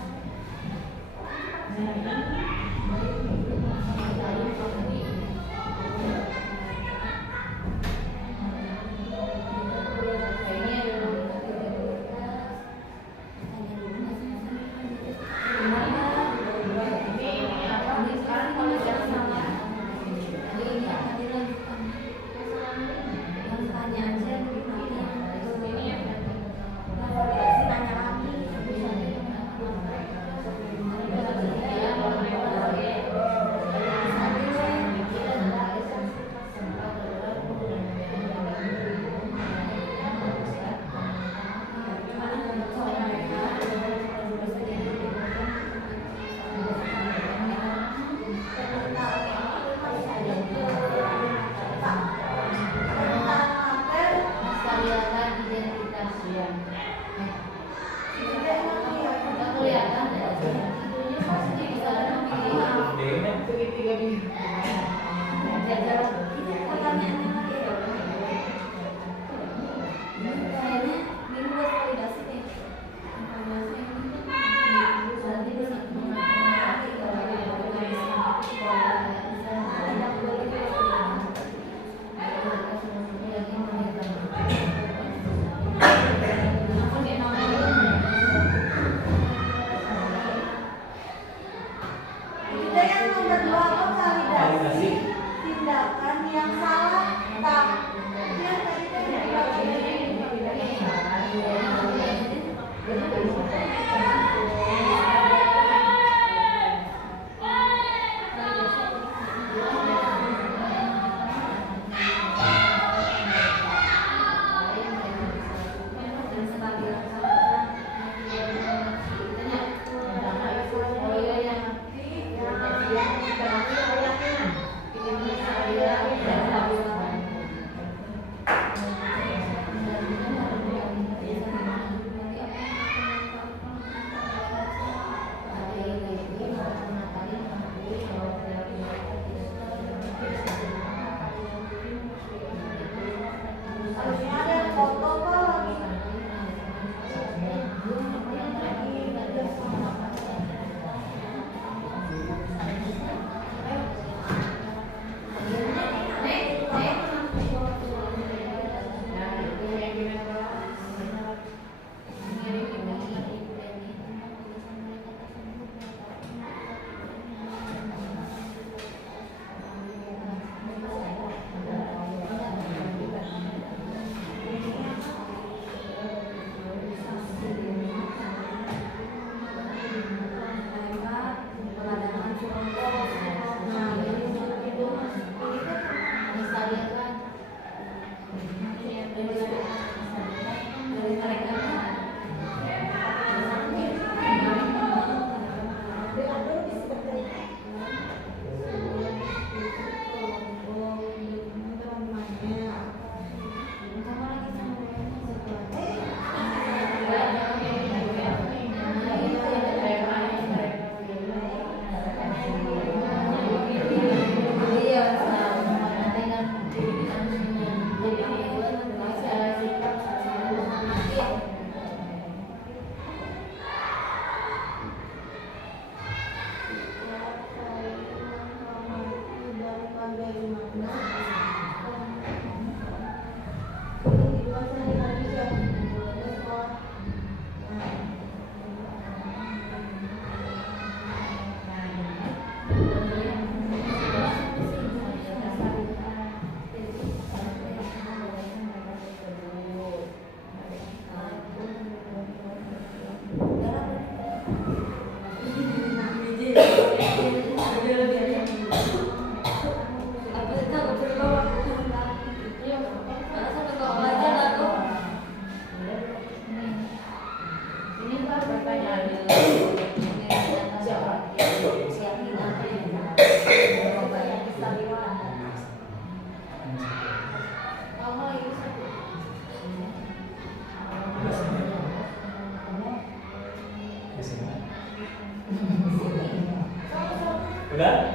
Udah?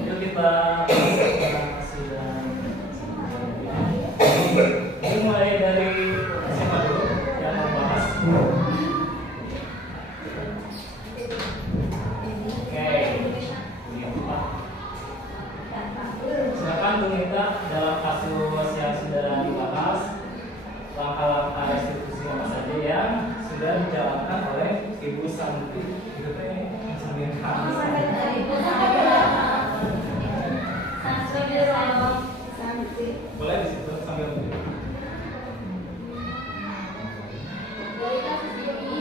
Yuk kita sudah. Ini mulai dari siapa dulu yang mau bahas? Oke. Silakan Bu Nita, dalam kasus yang sudah dibahas, langkah-langkah restitusi apa saja yang sudah dijalankan oleh Ibu Santi. Itu teh sambil kami. Boleh di situ sambil berdiri. Dari kasus ini,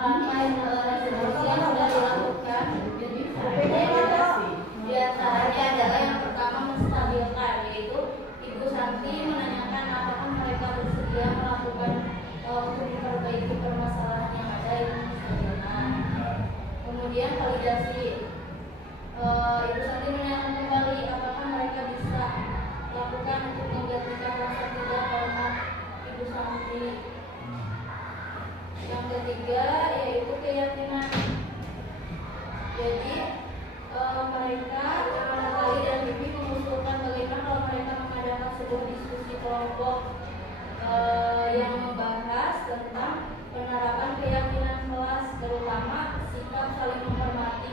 langkah-langkah restitusi yang sudah dilakukan di antaranya adalah yang pertama menstabilkan, yaitu Ibu Santi menanyakan apakah mereka bersedia melakukan untuk memperbaiki permasalahan yang ada yang menstabilkan. Kemudian validasi, Ibu Santi menanyakan kembali apakah mereka bisa lakukan untuk menggantikan rasa tidak hormat Ibu Santi. Yang ketiga yaitu keyakinan. Jadi mereka Natali dan Bibi mengusulkan bagaimana kalau mereka mengadakan sebuah diskusi kelompok yang membahas tentang penerapan keyakinan kelas, terutama sikap saling menghormati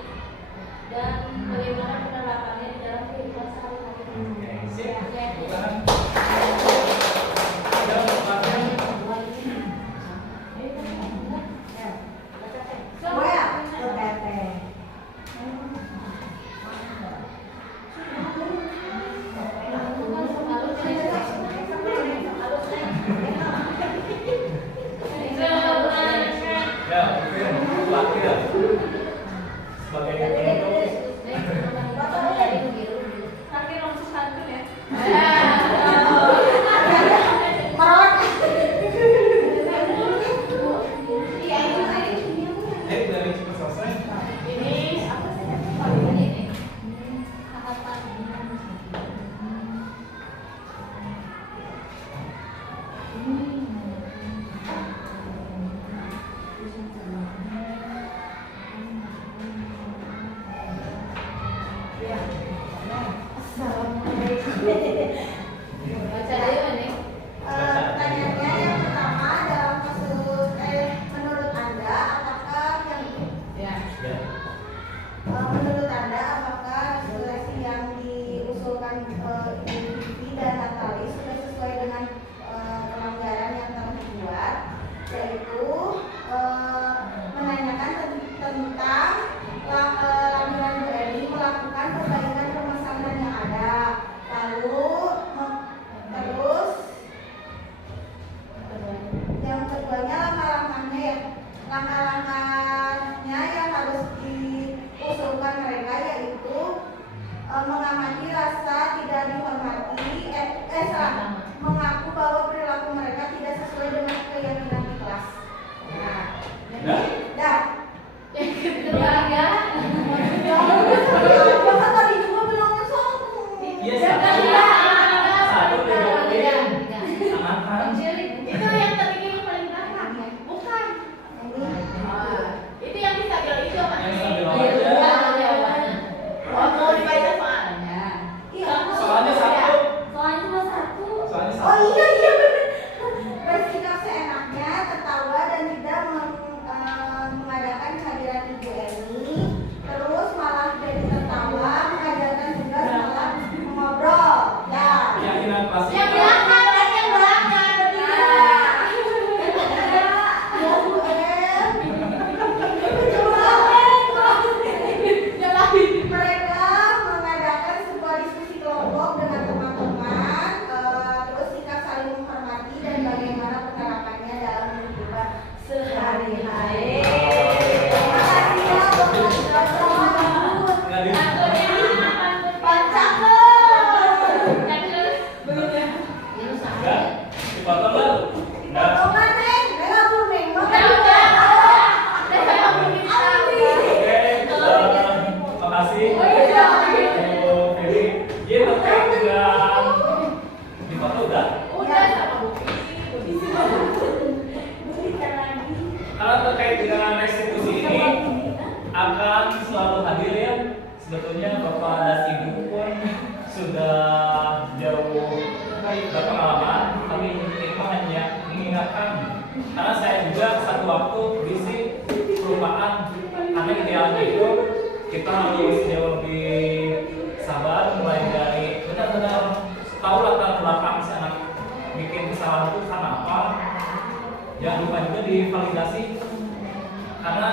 dan bagaimana penerapannya di dalam kehidupan sehari-hari. Oke, sip. Ya. Bukan. Ada tempatnya. Ya, mungkin wakil sebagai penutup. Akhir langsung santun ya. Dari cepat selesai. Ini apa sih ini? Baca aja nih. Pertanyaannya yang pertama dalam kasus menurut Anda apakah yang Ya. Ya. menurut Anda apakah resolusi yang diusulkan Ibu Vivi dan Natali sudah sesuai dengan pelanggaran yang telah dibuat, yaitu menanyakan tentang lampiran Bu Eni melakukan perbaikan permasalahan yang ada, lalu terus yang keduanya langkah-langkahnya yang harus diusulkan mereka yaitu mengamati rasa tidak dihormati, mengaku bahwa perilaku mereka tidak sesuai dengan keyakinan di kelas. Nah, dah. Yang ketiga, Bapak tadi juga bilang satu. Iya, yang satu. ketiga, Satu didoain. tiga. Tangan. Itu yang tadi yang paling belakang ya? Bukan. Itu yang distabil itu apa? Yang stabil Iya, aja. jawabannya. Oh, mau dibaca soalnya. Iya. Soalnya satu. Soalnya cuma satu. Soalnya satu. Oh iya benar. Bersikap seenaknya, tertawa dan tidak mengadakan kehadiran Ibu Eni. Terus malah jadi tertawa, mengajarkan tugas malah mengobrol. Ya. Keyakinan pasti. Yang belakang dan yang belakang. Ya Bu Em. Mereka mengadakan sebuah diskusi kelompok dengan teman-teman, terus sikap saling menghormati dan bagaimana penerapannya dalam kehidupan sehari-hari. Terima kasih ya Bapak Ibu. Nggak di- Nggak? Dipotong lah. Nggak. Potongan Neng, Neng aku Neng. Oke, makasih. Bu Feli. Iya, terkait dengan dipotong udah. Kalau terkait dengan restitusi ini akan selalu sebetulnya Bapak dan Ibu pun sudah jauh berpengalaman, tapi itu hanya mengingatkan. Karena saya juga satu waktu berisi kelupaan, karena idealnya itu kita harus jauh lebih sabar, mulai dari benar-benar tahu latar belakang si anak bikin kesalahan itu karena apa. Jangan lupa juga divalidasi, karena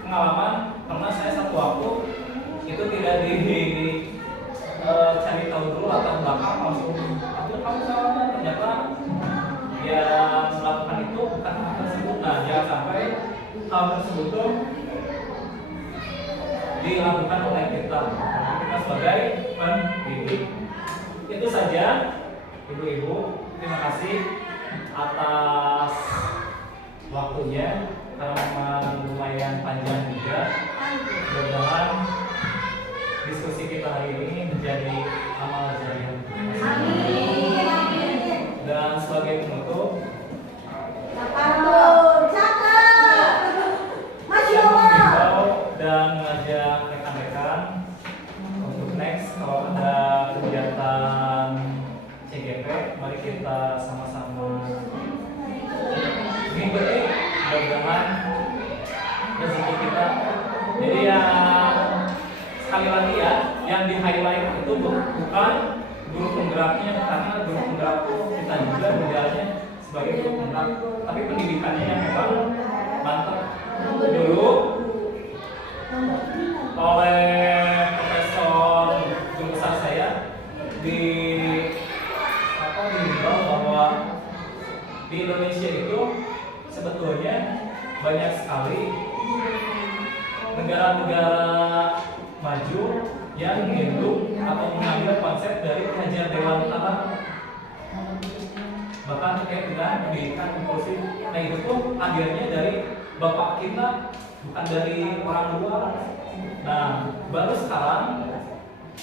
pengalaman pernah saya satu waktu itu tidak cari tahu dulu latar belakang, langsung kamu salahnya, ternyata yang melakukan itu bukan hal tersebut. Nah, jangan sampai hal tersebut tuh dilakukan oleh kita sebagai pendidik. Itu saja, ibu-ibu. Terima kasih atas waktunya, karena memang lumayan panjang juga. Mudah-mudahan diskusi kita hari ini menjadi amal jariah. Dan sebagai penutup, Cakep. Masya saya Allah. mengimbau dan mengajak rekan-rekan untuk next kalau ada kegiatan CGP, mari kita sama-sama mengikuti, mudah-mudahan rezeki kita. Jadi yang sekali lagi ya, yang di highlight itu bukan guru penggeraknya, karena guru penggerak kita juga idealnya sebagai guru penggerak, tapi pendidikannya yang memang mantap dulu oleh profesor jurusan saya dihimbau bahwa di Indonesia itu sebetulnya banyak sekali negara-negara maju yang menginduk atau mengambil konsep dari hajar dewantara, bahkan terkait dengan pendidikan inklusif. Nah, itu tuh akhirnya dari bapak kita, bukan dari orang luar. Nah, baru sekarang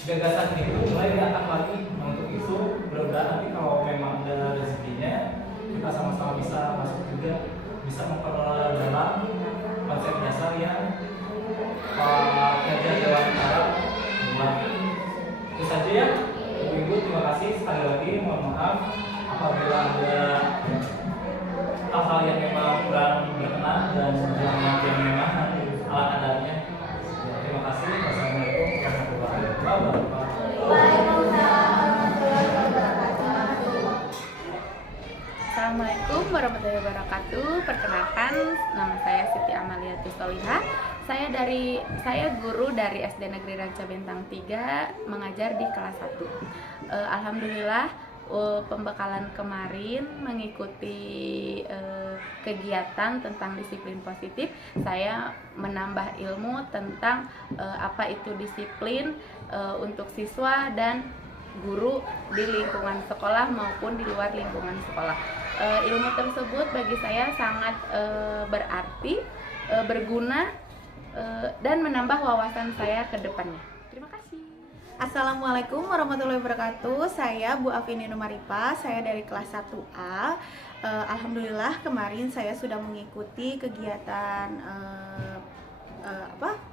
gagasan itu mulai diangkat lagi. Nah, untuk itu mudah-mudahan nanti kalau memang ada rezekinya, kita sama-sama bisa masuk juga, bisa memperdalam konsep dasar yang hajar dewantara buat. Itu saja ya, ibu-ibu. Terima kasih sekali lagi. Mohon maaf apabila ada hal-hal yang memang kurang berkenan dan yang memang ala kadarnya. Ya, terima kasih. Wassalamualaikum warahmatullahi wabarakatuh. Assalamualaikum warahmatullahi wabarakatuh. Perkenalkan, nama saya Siti Amalia Tustoliha. Saya guru dari SD Negeri Ranca Bintang 3, mengajar di kelas 1. Alhamdulillah, pembekalan kemarin mengikuti kegiatan tentang disiplin positif, saya menambah ilmu tentang apa itu disiplin untuk siswa dan guru di lingkungan sekolah maupun di luar lingkungan sekolah. Ilmu tersebut bagi saya sangat berarti, berguna, dan menambah wawasan saya ke depannya. Terima kasih. Assalamualaikum warahmatullahi wabarakatuh. Saya Bu Afini Numaripa, saya dari kelas 1A. Alhamdulillah kemarin saya sudah mengikuti kegiatan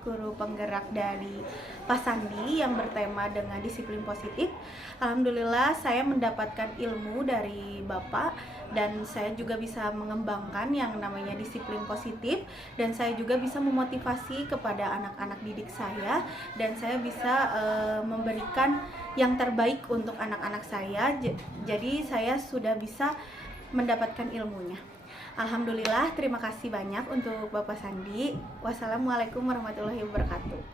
guru penggerak dari Pak Sandi yang bertema dengan disiplin positif. Alhamdulillah saya mendapatkan ilmu dari Bapak dan saya juga bisa mengembangkan yang namanya disiplin positif, dan saya juga bisa memotivasi kepada anak-anak didik saya, dan saya bisa memberikan yang terbaik untuk anak-anak saya. Jadi saya sudah bisa mendapatkan ilmunya. Alhamdulillah, terima kasih banyak untuk Bapak Sandi. Wassalamualaikum warahmatullahi wabarakatuh.